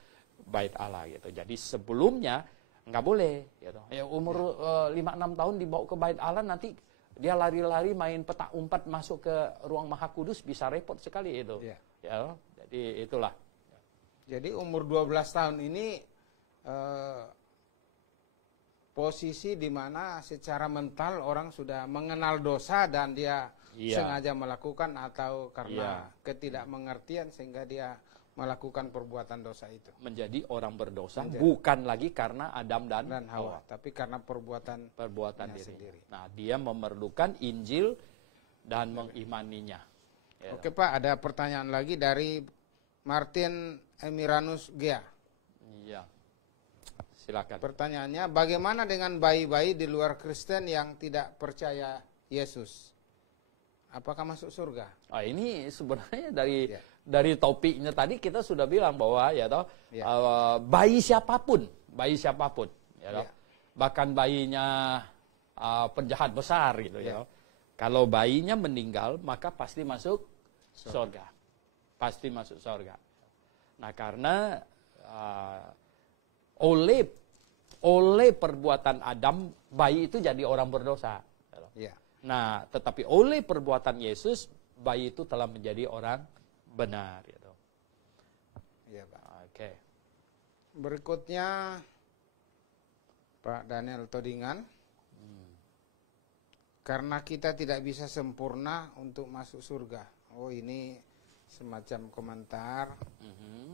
bait Allah gitu. Jadi sebelumnya nggak boleh gitu. Ya, umur 5-6 tahun dibawa ke bait Allah, nanti dia lari-lari main petak umpat masuk ke ruang Maha Kudus, bisa repot sekali itu. Ya, jadi itulah. Jadi umur 12 tahun ini posisi di mana secara mental orang sudah mengenal dosa dan dia sengaja melakukan atau karena ketidakmengertian sehingga dia melakukan perbuatan dosa itu. Menjadi orang berdosa bukan lagi karena Adam dan Hawa, tapi karena perbuatan diri sendiri. Nah, dia memerlukan Injil dan mengimaninya. Oke Pak, ada pertanyaan lagi dari Martin Emiranus Gea. Silakan. Pertanyaannya, bagaimana dengan bayi-bayi di luar Kristen yang tidak percaya Yesus? Apakah masuk surga? Ini sebenarnya dari topiknya tadi kita sudah bilang bahwa bayi siapapun, bahkan bayinya penjahat besar gitu kalau bayinya meninggal maka pasti masuk surga, pasti masuk surga. Nah, karena oleh perbuatan Adam bayi itu jadi orang berdosa. Nah, tetapi oleh perbuatan Yesus, bayi itu telah menjadi orang benar. Gitu. Iya, Pak. Oke. Berikutnya, Pak Daniel Todingan. Karena kita tidak bisa sempurna untuk masuk surga. Oh, ini semacam komentar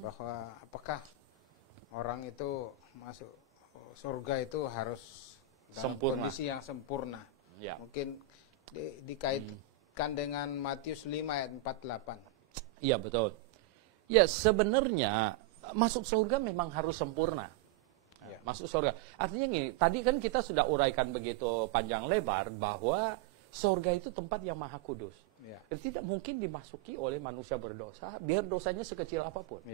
bahwa apakah orang itu masuk surga itu harus dalam kondisi yang sempurna. Mungkin dikaitkan dengan Matius 5 ayat 48. Iya, betul. Ya, sebenarnya masuk surga memang harus sempurna. Masuk surga. Artinya gini, tadi kan kita sudah uraikan begitu panjang lebar bahwa surga itu tempat yang maha kudus. Tidak mungkin dimasuki oleh manusia berdosa, biar dosanya sekecil apapun.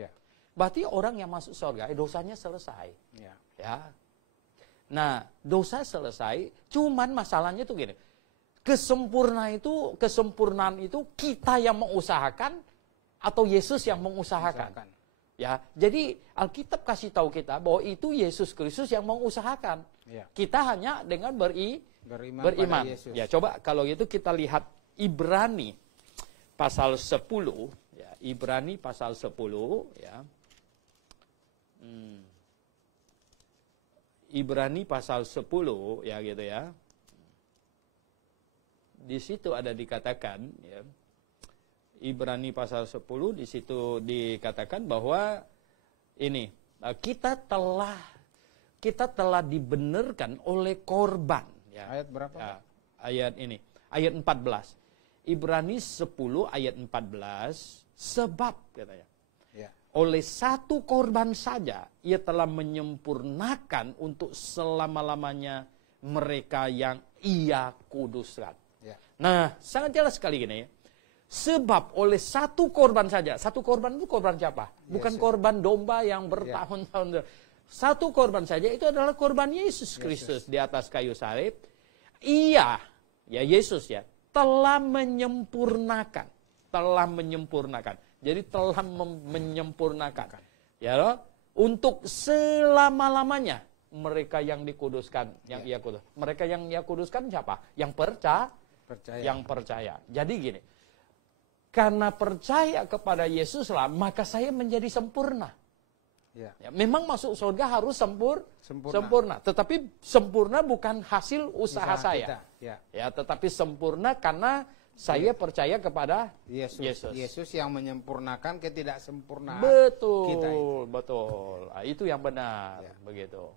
Berarti orang yang masuk surga, dosanya selesai. Nah, dosa selesai, cuman masalahnya itu gini. Kesempurnaan itu kita yang mengusahakan atau Yesus yang mengusahakan. Ya, jadi Alkitab kasih tahu kita bahwa itu Yesus Kristus yang mengusahakan. Ya. Kita hanya dengan beriman. Pada Yesus. Ya, coba kalau gitu kita lihat Ibrani pasal 10, ya, Ibrani pasal 10, ya. Ibrani pasal 10, ya gitu ya. Di situ ada dikatakan, ya. Ibrani pasal 10 di situ dikatakan bahwa ini kita telah dibenarkan oleh korban. Ya. Ayat berapa? Ya, ayat ini, ayat 14. Ibrani 10 ayat 14, sebab katanya. Ya. Oleh satu korban saja ia telah menyempurnakan untuk selama-lamanya mereka yang ia kuduskan. Ya. Nah, sangat jelas sekali gini ya. Sebab oleh satu korban saja. Satu korban itu korban siapa? Bukan korban domba yang bertahun-tahun. Satu korban saja itu adalah korban Yesus Kristus di atas kayu salib. Ia, ya Yesus ya, telah menyempurnakan. Telah menyempurnakan. Jadi telah menyempurnakan. Ya loh, untuk selama-lamanya mereka yang dikuduskan, yang ia kudus. Mereka yang ia kuduskan siapa? Yang percaya. Yang percaya. Jadi gini. Karena percaya kepada Yesuslah, maka saya menjadi sempurna. Ya, memang masuk surga harus sempurna. Tetapi sempurna bukan hasil usaha saya. Ya, tetapi sempurna karena saya percaya kepada Yesus. Yesus yang menyempurnakan ketidaksempurnaan betul, kita. Betul. Nah, itu yang benar, begitu.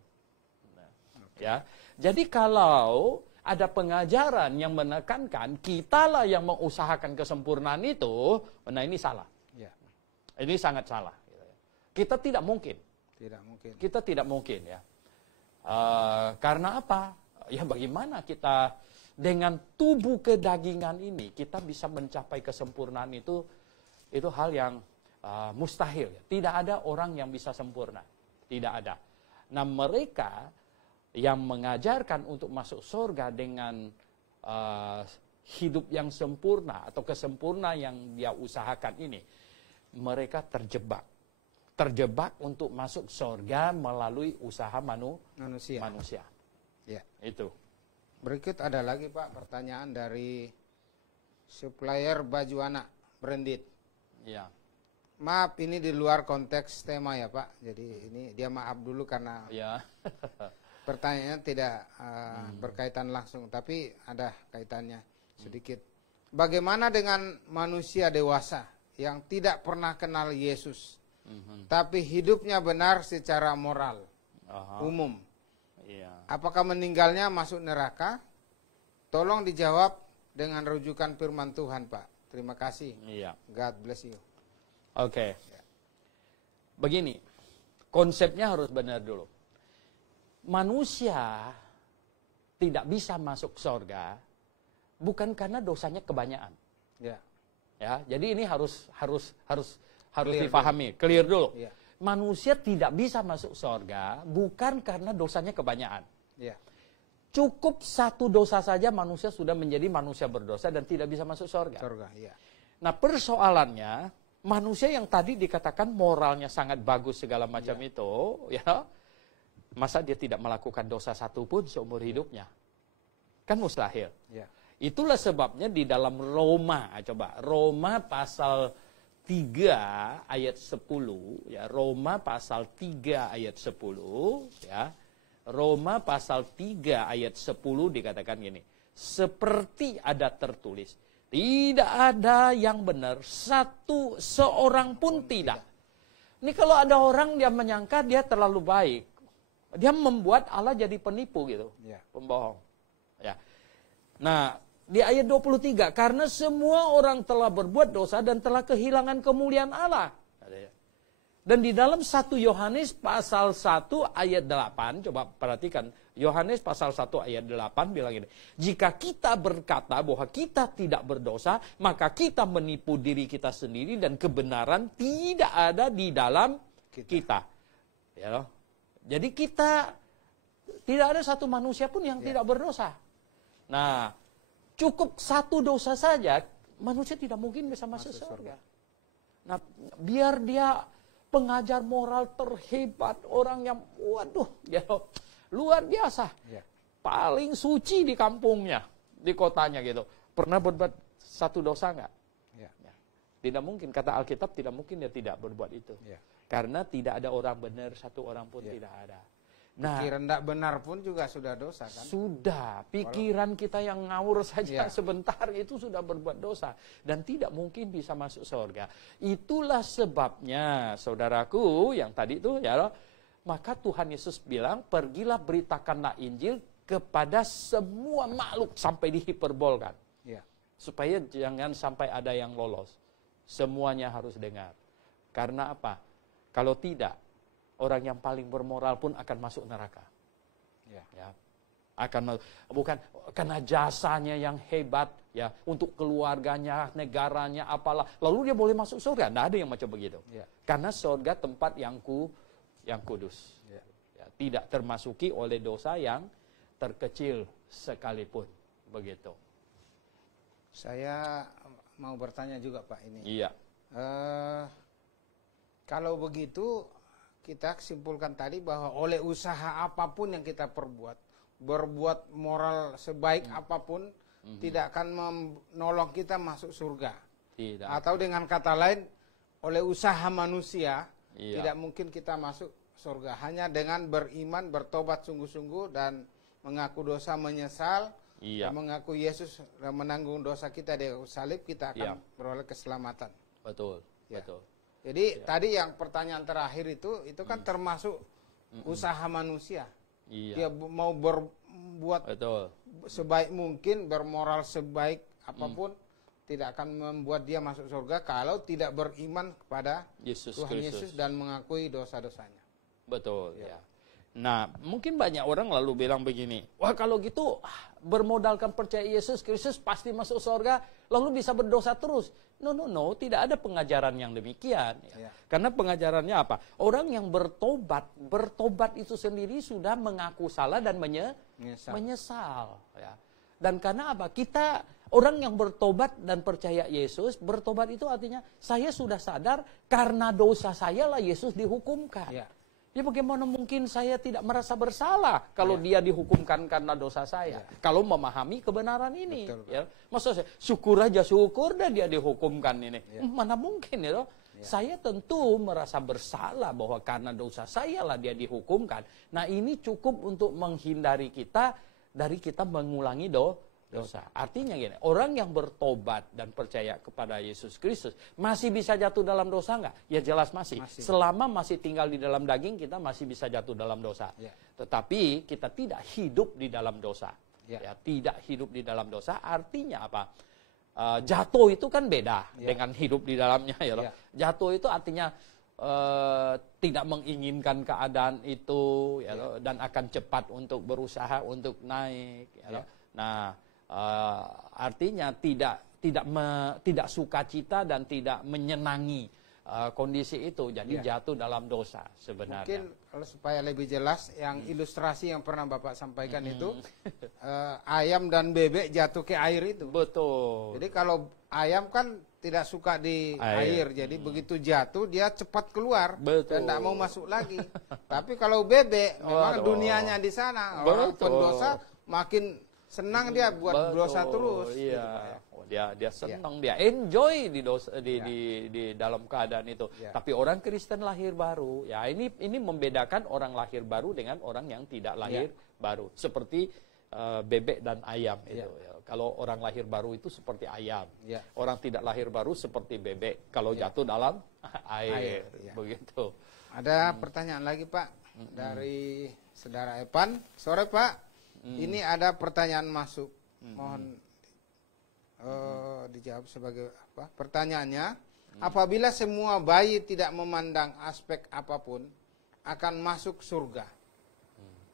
Nah, ya. Jadi kalau ada pengajaran yang menekankan kitalah yang mengusahakan kesempurnaan itu, nah ini salah. Ya. Ini sangat salah. Kita tidak mungkin. Kita tidak mungkin ya. Karena apa? Ya bagaimana kita dengan tubuh kedagingan ini kita bisa mencapai kesempurnaan itu hal yang mustahil. Ya. Tidak ada orang yang bisa sempurna. Tidak ada. Nah mereka yang mengajarkan untuk masuk surga dengan hidup yang sempurna atau kesempurnaan yang dia usahakan ini, mereka terjebak untuk masuk surga melalui usaha manusia. Ya. Itu. Berikut ada lagi Pak pertanyaan dari supplier baju anak Branded. Ya. Maaf ini di luar konteks tema ya Pak. Jadi ini dia maaf dulu karena ya. Pertanyaannya tidak berkaitan langsung, tapi ada kaitannya sedikit. Bagaimana dengan manusia dewasa yang tidak pernah kenal Yesus, tapi hidupnya benar secara moral, umum? Apakah meninggalnya masuk neraka? Tolong dijawab dengan rujukan firman Tuhan, Pak. Terima kasih. God bless you. Oke. Begini, konsepnya harus benar dulu. Manusia tidak bisa masuk surga bukan karena dosanya kebanyakan. Ya, jadi ini harus dipahami, clear dulu. Ya. Manusia tidak bisa masuk surga bukan karena dosanya kebanyakan. Ya. Cukup satu dosa saja manusia sudah menjadi manusia berdosa dan tidak bisa masuk surga. Ya. Nah, persoalannya manusia yang tadi dikatakan moralnya sangat bagus segala macam itu, ya. Masa dia tidak melakukan dosa satu pun seumur hidupnya? Kan mustahil. Ya. Itulah sebabnya di dalam Roma pasal 3 ayat 10, ya, Roma pasal 3 ayat 10, ya. Roma pasal 3 ayat 10 dikatakan gini, seperti ada tertulis, tidak ada yang benar, seorang pun tidak. Ini kalau ada orang dia menyangka dia terlalu baik, dia membuat Allah jadi penipu gitu, pembohong. Ya. Nah, di ayat 23, karena semua orang telah berbuat dosa dan telah kehilangan kemuliaan Allah. Dan di dalam 1 Yohanes pasal 1 ayat 8, coba perhatikan, Yohanes pasal 1 ayat 8 bilang ini, jika kita berkata bahwa kita tidak berdosa, maka kita menipu diri kita sendiri dan kebenaran tidak ada di dalam kita. Ya loh. Jadi kita, tidak ada satu manusia pun yang tidak berdosa. Nah, cukup satu dosa saja, manusia tidak mungkin bisa masuk surga. Nah, biar dia pengajar moral terhebat, orang yang waduh, gitu, luar biasa. Ya. Paling suci di kampungnya, di kotanya gitu. Pernah berbuat satu dosa nggak? Ya. Ya. Tidak mungkin, kata Alkitab tidak mungkin dia tidak berbuat itu. Ya. Karena tidak ada orang benar, satu orang pun tidak ada. Nah, pikiran tidak benar pun juga sudah dosa kan? sudah, pikiran kita yang ngawur saja sebentar itu sudah berbuat dosa. Dan tidak mungkin bisa masuk surga. Itulah sebabnya, saudaraku, yang tadi itu ya, maka Tuhan Yesus bilang, pergilah beritakanlah Injil kepada semua makhluk, sampai dihiperbolkan. Ya. Supaya jangan sampai ada yang lolos. Semuanya harus dengar. Karena apa? Kalau tidak, orang yang paling bermoral pun akan masuk neraka. Ya. Bukan karena jasanya yang hebat ya, untuk keluarganya, negaranya, apalah. Lalu dia boleh masuk surga. Tidak ada yang macam begitu. Ya. Karena surga tempat yang kudus. Ya. Ya, tidak termasuki oleh dosa yang terkecil sekalipun. Begitu. Saya mau bertanya juga Pak ini. Iya. Kalau begitu, kita simpulkan tadi bahwa oleh usaha apapun yang kita berbuat moral sebaik apapun, tidak akan menolong kita masuk surga. Tidak. Atau dengan kata lain, oleh usaha manusia, tidak mungkin kita masuk surga. Hanya dengan beriman, bertobat sungguh-sungguh, dan mengaku dosa, menyesal, dan mengaku Yesus menanggung dosa kita di salib, kita akan beroleh keselamatan. Betul, ya. Betul. Jadi tadi yang pertanyaan terakhir itu kan termasuk usaha manusia. Dia mau berbuat sebaik mungkin, bermoral sebaik apapun, tidak akan membuat dia masuk surga kalau tidak beriman kepada Tuhan Yesus dan mengakui dosa-dosanya. Betul, ya. Nah, mungkin banyak orang lalu bilang begini, wah kalau gitu bermodalkan percaya Yesus Kristus pasti masuk surga, lalu bisa berdosa terus. No, tidak ada pengajaran yang demikian. Ya. Karena pengajarannya apa? Orang yang bertobat itu sendiri sudah mengaku salah dan menyesal. Ya. Dan karena apa? Kita, orang yang bertobat dan percaya Yesus, bertobat itu artinya saya sudah sadar karena dosa saya lah Yesus dihukumkan. Ya. Ya bagaimana mungkin saya tidak merasa bersalah kalau dia dihukumkan karena dosa saya. Kalau memahami kebenaran ini. Betul. Ya. Maksud saya, syukur dah dia dihukumkan ini. Mana mungkin ya. Saya tentu merasa bersalah bahwa karena dosa saya lah dia dihukumkan. Nah ini cukup untuk menghindari kita dari kita mengulangi dosa. Artinya gini, orang yang bertobat dan percaya kepada Yesus Kristus masih bisa jatuh dalam dosa nggak? Ya jelas masih. Selama masih tinggal di dalam daging, kita masih bisa jatuh dalam dosa. Tetapi kita tidak hidup di dalam dosa. Ya, tidak hidup di dalam dosa artinya apa? Jatuh itu kan beda dengan hidup di dalamnya. Jatuh itu artinya tidak menginginkan keadaan itu dan akan cepat untuk berusaha untuk naik. Nah, artinya tidak sukacita dan tidak menyenangi kondisi itu, jadi jatuh dalam dosa sebenarnya. Mungkin kalau supaya lebih jelas, yang ilustrasi yang pernah Bapak sampaikan itu ayam dan bebek jatuh ke air itu. Betul. Jadi kalau ayam kan tidak suka di air, jadi begitu jatuh dia cepat keluar. Betul. Dan tidak mau masuk lagi. Tapi kalau bebek memang dunianya di sana, orang pendosa makin senang dia buat dosa terus. Iya. Dia senang, dia enjoy di dalam keadaan itu. Tapi orang Kristen lahir baru, ya ini membedakan orang lahir baru dengan orang yang tidak lahir baru. Seperti bebek dan ayam itu. Ya. Kalau orang lahir baru itu seperti ayam. Orang tidak lahir baru seperti bebek. Kalau jatuh dalam air. Begitu. Ada pertanyaan lagi Pak dari saudara Evan. Sore Pak. Ini ada pertanyaan masuk, mohon dijawab sebagai apa? Pertanyaannya, apabila semua bayi tidak memandang aspek apapun, akan masuk surga.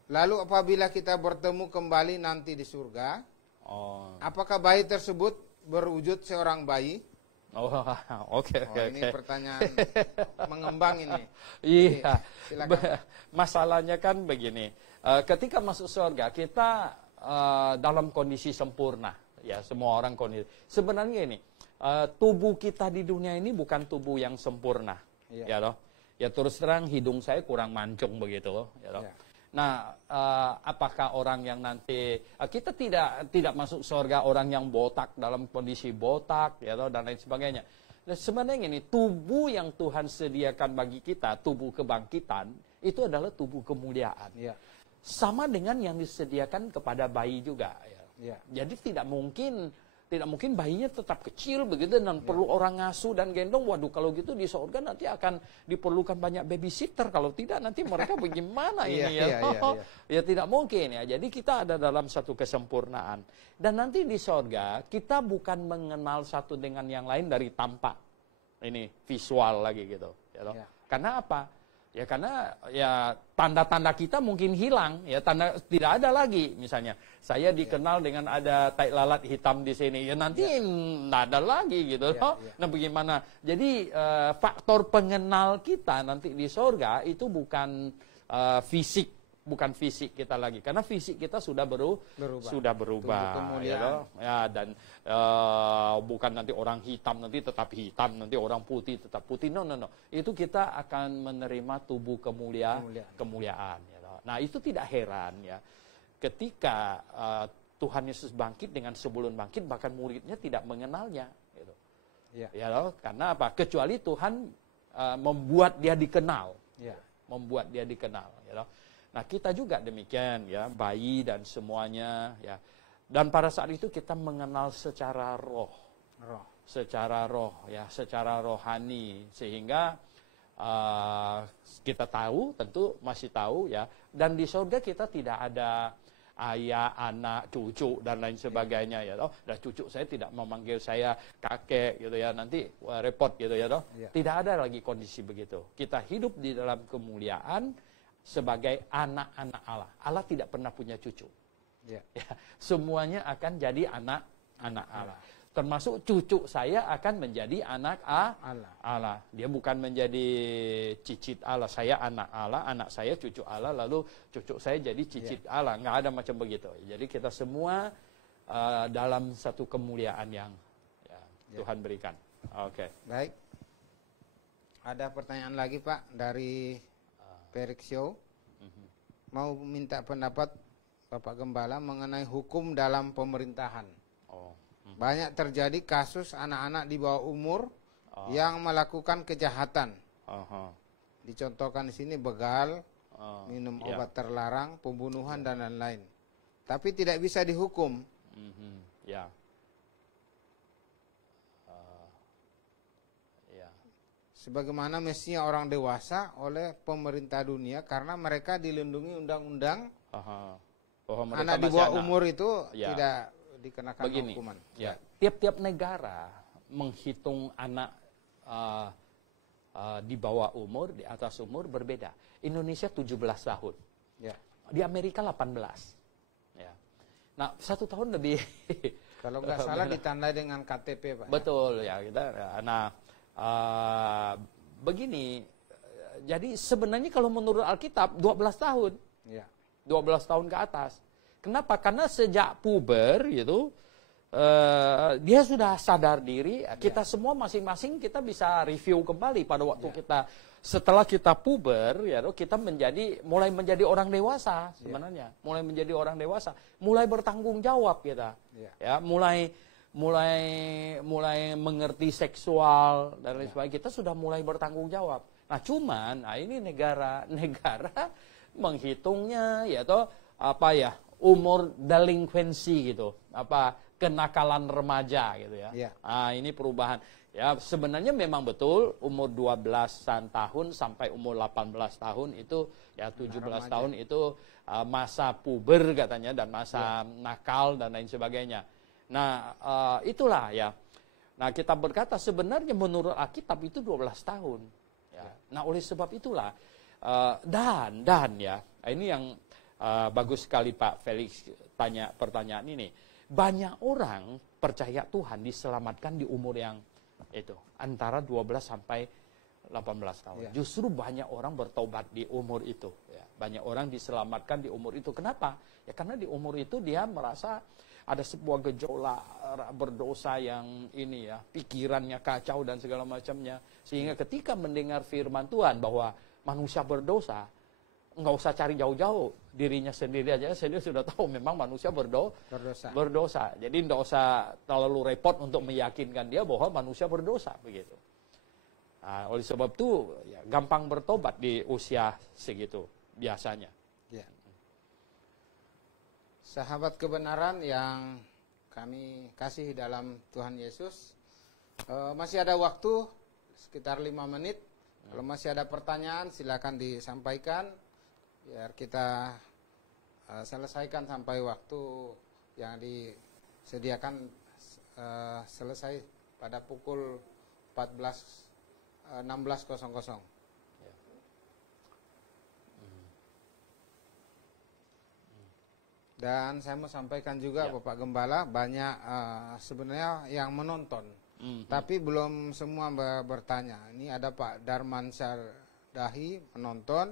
Lalu apabila kita bertemu kembali nanti di surga, apakah bayi tersebut berwujud seorang bayi? Oke. Ini pertanyaan mengembang ini. Iya. Silakan. Masalahnya kan begini. Ketika masuk surga kita dalam kondisi sempurna, ya semua orang kondisi. Sebenarnya ini tubuh kita di dunia ini bukan tubuh yang sempurna, ya loh. Ya terus terang hidung saya kurang mancung begitu. Ya. Nah, apakah orang yang nanti kita tidak masuk surga orang yang botak dalam kondisi botak, ya dan lain sebagainya. Nah, sebenarnya ini tubuh yang Tuhan sediakan bagi kita, tubuh kebangkitan, itu adalah tubuh kemuliaan. Ya. Sama dengan yang disediakan kepada bayi juga. Ya. Jadi tidak mungkin bayinya tetap kecil begitu dan perlu orang ngasuh dan gendong. Waduh, kalau gitu di surga nanti akan diperlukan banyak babysitter. Kalau tidak nanti mereka bagaimana ini ya tidak mungkin ya. Jadi kita ada dalam satu kesempurnaan. Dan nanti di surga kita bukan mengenal satu dengan yang lain dari tampak. Ini visual lagi gitu. Ya. Karena apa? Ya karena ya tanda-tanda kita mungkin hilang, ya tanda tidak ada lagi. Misalnya saya dikenal dengan ada tai lalat hitam di sini, ya nanti nggak ada lagi gitu. Nah bagaimana? Jadi faktor pengenal kita nanti di surga itu bukan fisik. Bukan fisik kita lagi, karena fisik kita sudah berubah, ya dan bukan nanti orang hitam nanti tetap hitam, nanti orang putih tetap putih, no. Itu kita akan menerima tubuh kemuliaan. Ya. Nah itu tidak heran ya, ketika Tuhan Yesus bangkit dengan sebelum bangkit bahkan muridnya tidak mengenalnya, gitu. Karena apa? Kecuali Tuhan membuat dia dikenal, membuat dia dikenal, ya. Nah kita juga demikian ya, bayi dan semuanya ya. Dan pada saat itu kita mengenal secara secara rohani sehingga kita tahu, tentu masih tahu ya. Dan di surga kita tidak ada ayah, anak, cucu dan lain sebagainya ya. Dan cucu saya tidak memanggil saya kakek gitu ya, nanti repot gitu ya. Tidak ada lagi kondisi begitu. Kita hidup di dalam kemuliaan sebagai anak-anak Allah. Allah tidak pernah punya cucu. Ya, semuanya akan jadi anak-anak Allah. Termasuk cucu saya akan menjadi anak Allah. Dia bukan menjadi cicit Allah. Saya anak Allah, anak saya cucu Allah, lalu cucu saya jadi cicit Allah. Nggak ada macam begitu. Jadi kita semua dalam satu kemuliaan yang Tuhan berikan. Oke. Baik. Ada pertanyaan lagi Pak dari Periksio, mau minta pendapat Bapak Gembala mengenai hukum dalam pemerintahan. Banyak terjadi kasus anak-anak di bawah umur yang melakukan kejahatan. Dicontohkan di sini begal, minum obat terlarang, pembunuhan dan lain-lain. Tapi tidak bisa dihukum. Sebagaimana mestinya orang dewasa oleh pemerintah dunia karena mereka dilindungi undang-undang. Anak di bawah umur itu tidak dikenakan hukuman. Tiap-tiap negara menghitung anak di bawah umur, di atas umur berbeda. Indonesia 17 tahun. Di Amerika 18. Nah, 1 tahun lebih. Kalau nggak salah ditandai dengan KTP, Pak. Betul ya kita. Nah, begini, jadi sebenarnya kalau menurut Alkitab 12 tahun, 12 tahun ke atas. Kenapa? Karena sejak puber gitu, dia sudah sadar diri. Kita semua masing-masing kita bisa review kembali pada waktu kita setelah kita puber, ya, kita mulai menjadi orang dewasa sebenarnya, mulai menjadi orang dewasa, mulai bertanggung jawab kita, ya, mulai mengerti seksual dan lain sebagainya, kita sudah mulai bertanggung jawab. Nah, cuman ini negara menghitungnya umur delinquency gitu, kenakalan remaja gitu ya. Ini perubahan. Ya, sebenarnya memang betul umur 12-an tahun sampai umur 18 tahun itu ya 17 tahun itu masa puber katanya dan masa nakal dan lain sebagainya. Nah, itulah ya. Nah, kita berkata sebenarnya menurut Alkitab itu 12 tahun. Ya. Nah, oleh sebab itulah dan ya, ini yang bagus sekali Pak Felix tanya pertanyaan ini. Banyak orang percaya Tuhan diselamatkan di umur yang itu antara 12 sampai 18 tahun. Justru banyak orang bertobat di umur itu. Ya. Banyak orang diselamatkan di umur itu. Kenapa? Ya karena di umur itu dia merasa ada sebuah gejolak berdosa yang ini ya, pikirannya kacau dan segala macamnya. Sehingga ketika mendengar firman Tuhan bahwa manusia berdosa, nggak usah cari jauh-jauh, dirinya sendiri aja sendiri sudah tahu memang manusia berdosa. Jadi nggak usah terlalu repot untuk meyakinkan dia bahwa manusia berdosa begitu. Nah, oleh sebab itu ya, gampang bertobat di usia segitu biasanya. Ya. Sahabat kebenaran yang kami kasih dalam Tuhan Yesus, masih ada waktu sekitar 5 menit. Kalau masih ada pertanyaan silakan disampaikan biar kita selesaikan sampai waktu yang disediakan selesai pada pukul 16.00. Dan saya mau sampaikan juga Bapak Gembala, banyak sebenarnya yang menonton, tapi belum semua bertanya. Ini ada Pak Darmansyah Dahi menonton,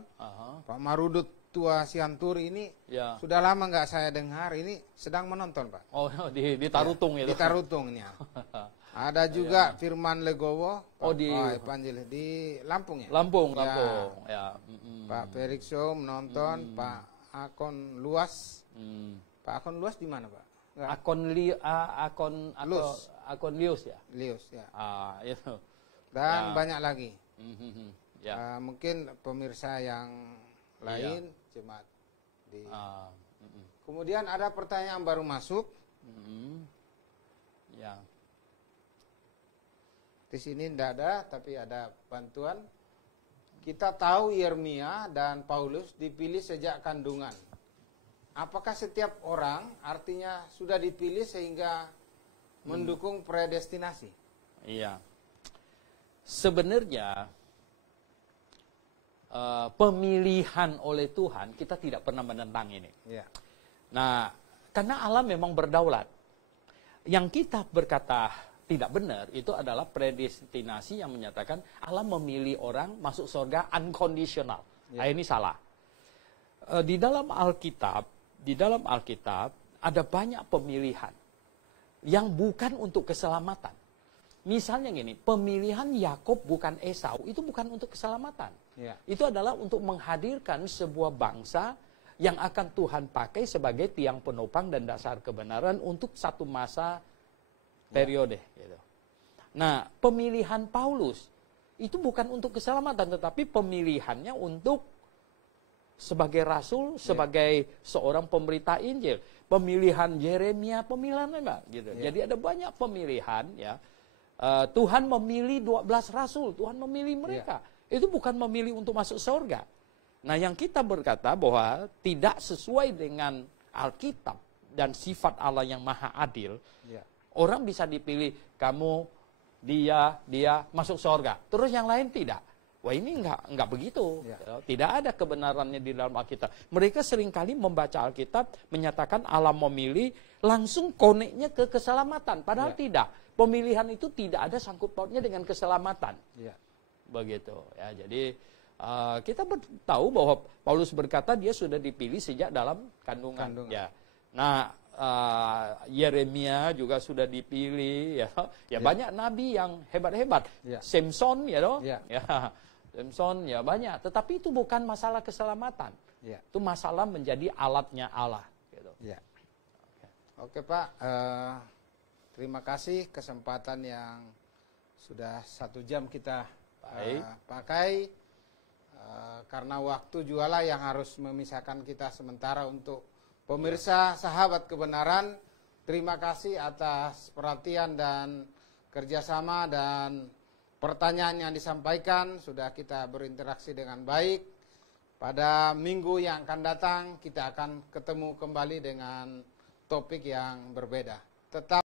Pak Marudut Tua Siantur ini sudah lama nggak saya dengar, ini sedang menonton Pak. Oh di Tarutung itu. Di Tarutungnya. Ada juga Firman Legowo, Evangelis di Lampung ya. Lampung. Ya. Pak Perikso menonton, Pak Akon Luas. Pak Akon Luas di mana Pak? Akon Lius ya. Lius ya. Itu. Dan banyak lagi. Ya. Mungkin pemirsa yang lain jemaat di. Kemudian ada pertanyaan baru masuk. Ya. Di sini tidak ada, tapi ada bantuan. Kita tahu Yeremia dan Paulus dipilih sejak kandungan. Apakah setiap orang artinya sudah dipilih sehingga mendukung predestinasi? Iya. Sebenarnya pemilihan oleh Tuhan kita tidak pernah menentang ini. Iya. Nah, karena Allah memang berdaulat. Yang kita berkata tidak benar itu adalah predestinasi yang menyatakan Allah memilih orang masuk surga unconditional. Nah, ini salah. Di dalam Alkitab ada banyak pemilihan yang bukan untuk keselamatan. Misalnya gini, pemilihan Yakub bukan Esau itu bukan untuk keselamatan. Itu adalah untuk menghadirkan sebuah bangsa yang akan Tuhan pakai sebagai tiang penopang dan dasar kebenaran untuk satu masa periode. Gitu. Nah, pemilihan Paulus itu bukan untuk keselamatan, tetapi pemilihannya untuk sebagai rasul, sebagai seorang pemberita Injil. Pemilihan Yeremia, pemilihan apa? Gitu. Jadi ada banyak pemilihan. Ya. Tuhan memilih 12 rasul, Tuhan memilih mereka. Itu bukan memilih untuk masuk surga. Nah, yang kita berkata bahwa tidak sesuai dengan Alkitab dan sifat Allah yang maha adil. Orang bisa dipilih, kamu, dia masuk surga. Terus yang lain tidak. Wah, ini enggak begitu. Tidak ada kebenarannya di dalam Alkitab. Mereka seringkali membaca Alkitab menyatakan Allah memilih langsung koneknya ke keselamatan. Padahal tidak. Pemilihan itu tidak ada sangkut pautnya dengan keselamatan. Begitu. Ya, jadi kita tahu bahwa Paulus berkata dia sudah dipilih sejak dalam kandungan. Ya. Nah, Yeremia juga sudah dipilih. Ya, banyak nabi yang hebat-hebat. Samson, Samson ya banyak, tetapi itu bukan masalah keselamatan. Itu masalah menjadi alatnya Allah. Gitu. Oke Pak, terima kasih kesempatan yang sudah 1 jam kita pakai. Karena waktu jualah yang harus memisahkan kita sementara untuk pemirsa sahabat kebenaran. Terima kasih atas perhatian dan kerjasama dan pertanyaan yang disampaikan, sudah kita berinteraksi dengan baik. Pada minggu yang akan datang kita akan ketemu kembali dengan topik yang berbeda. Tetap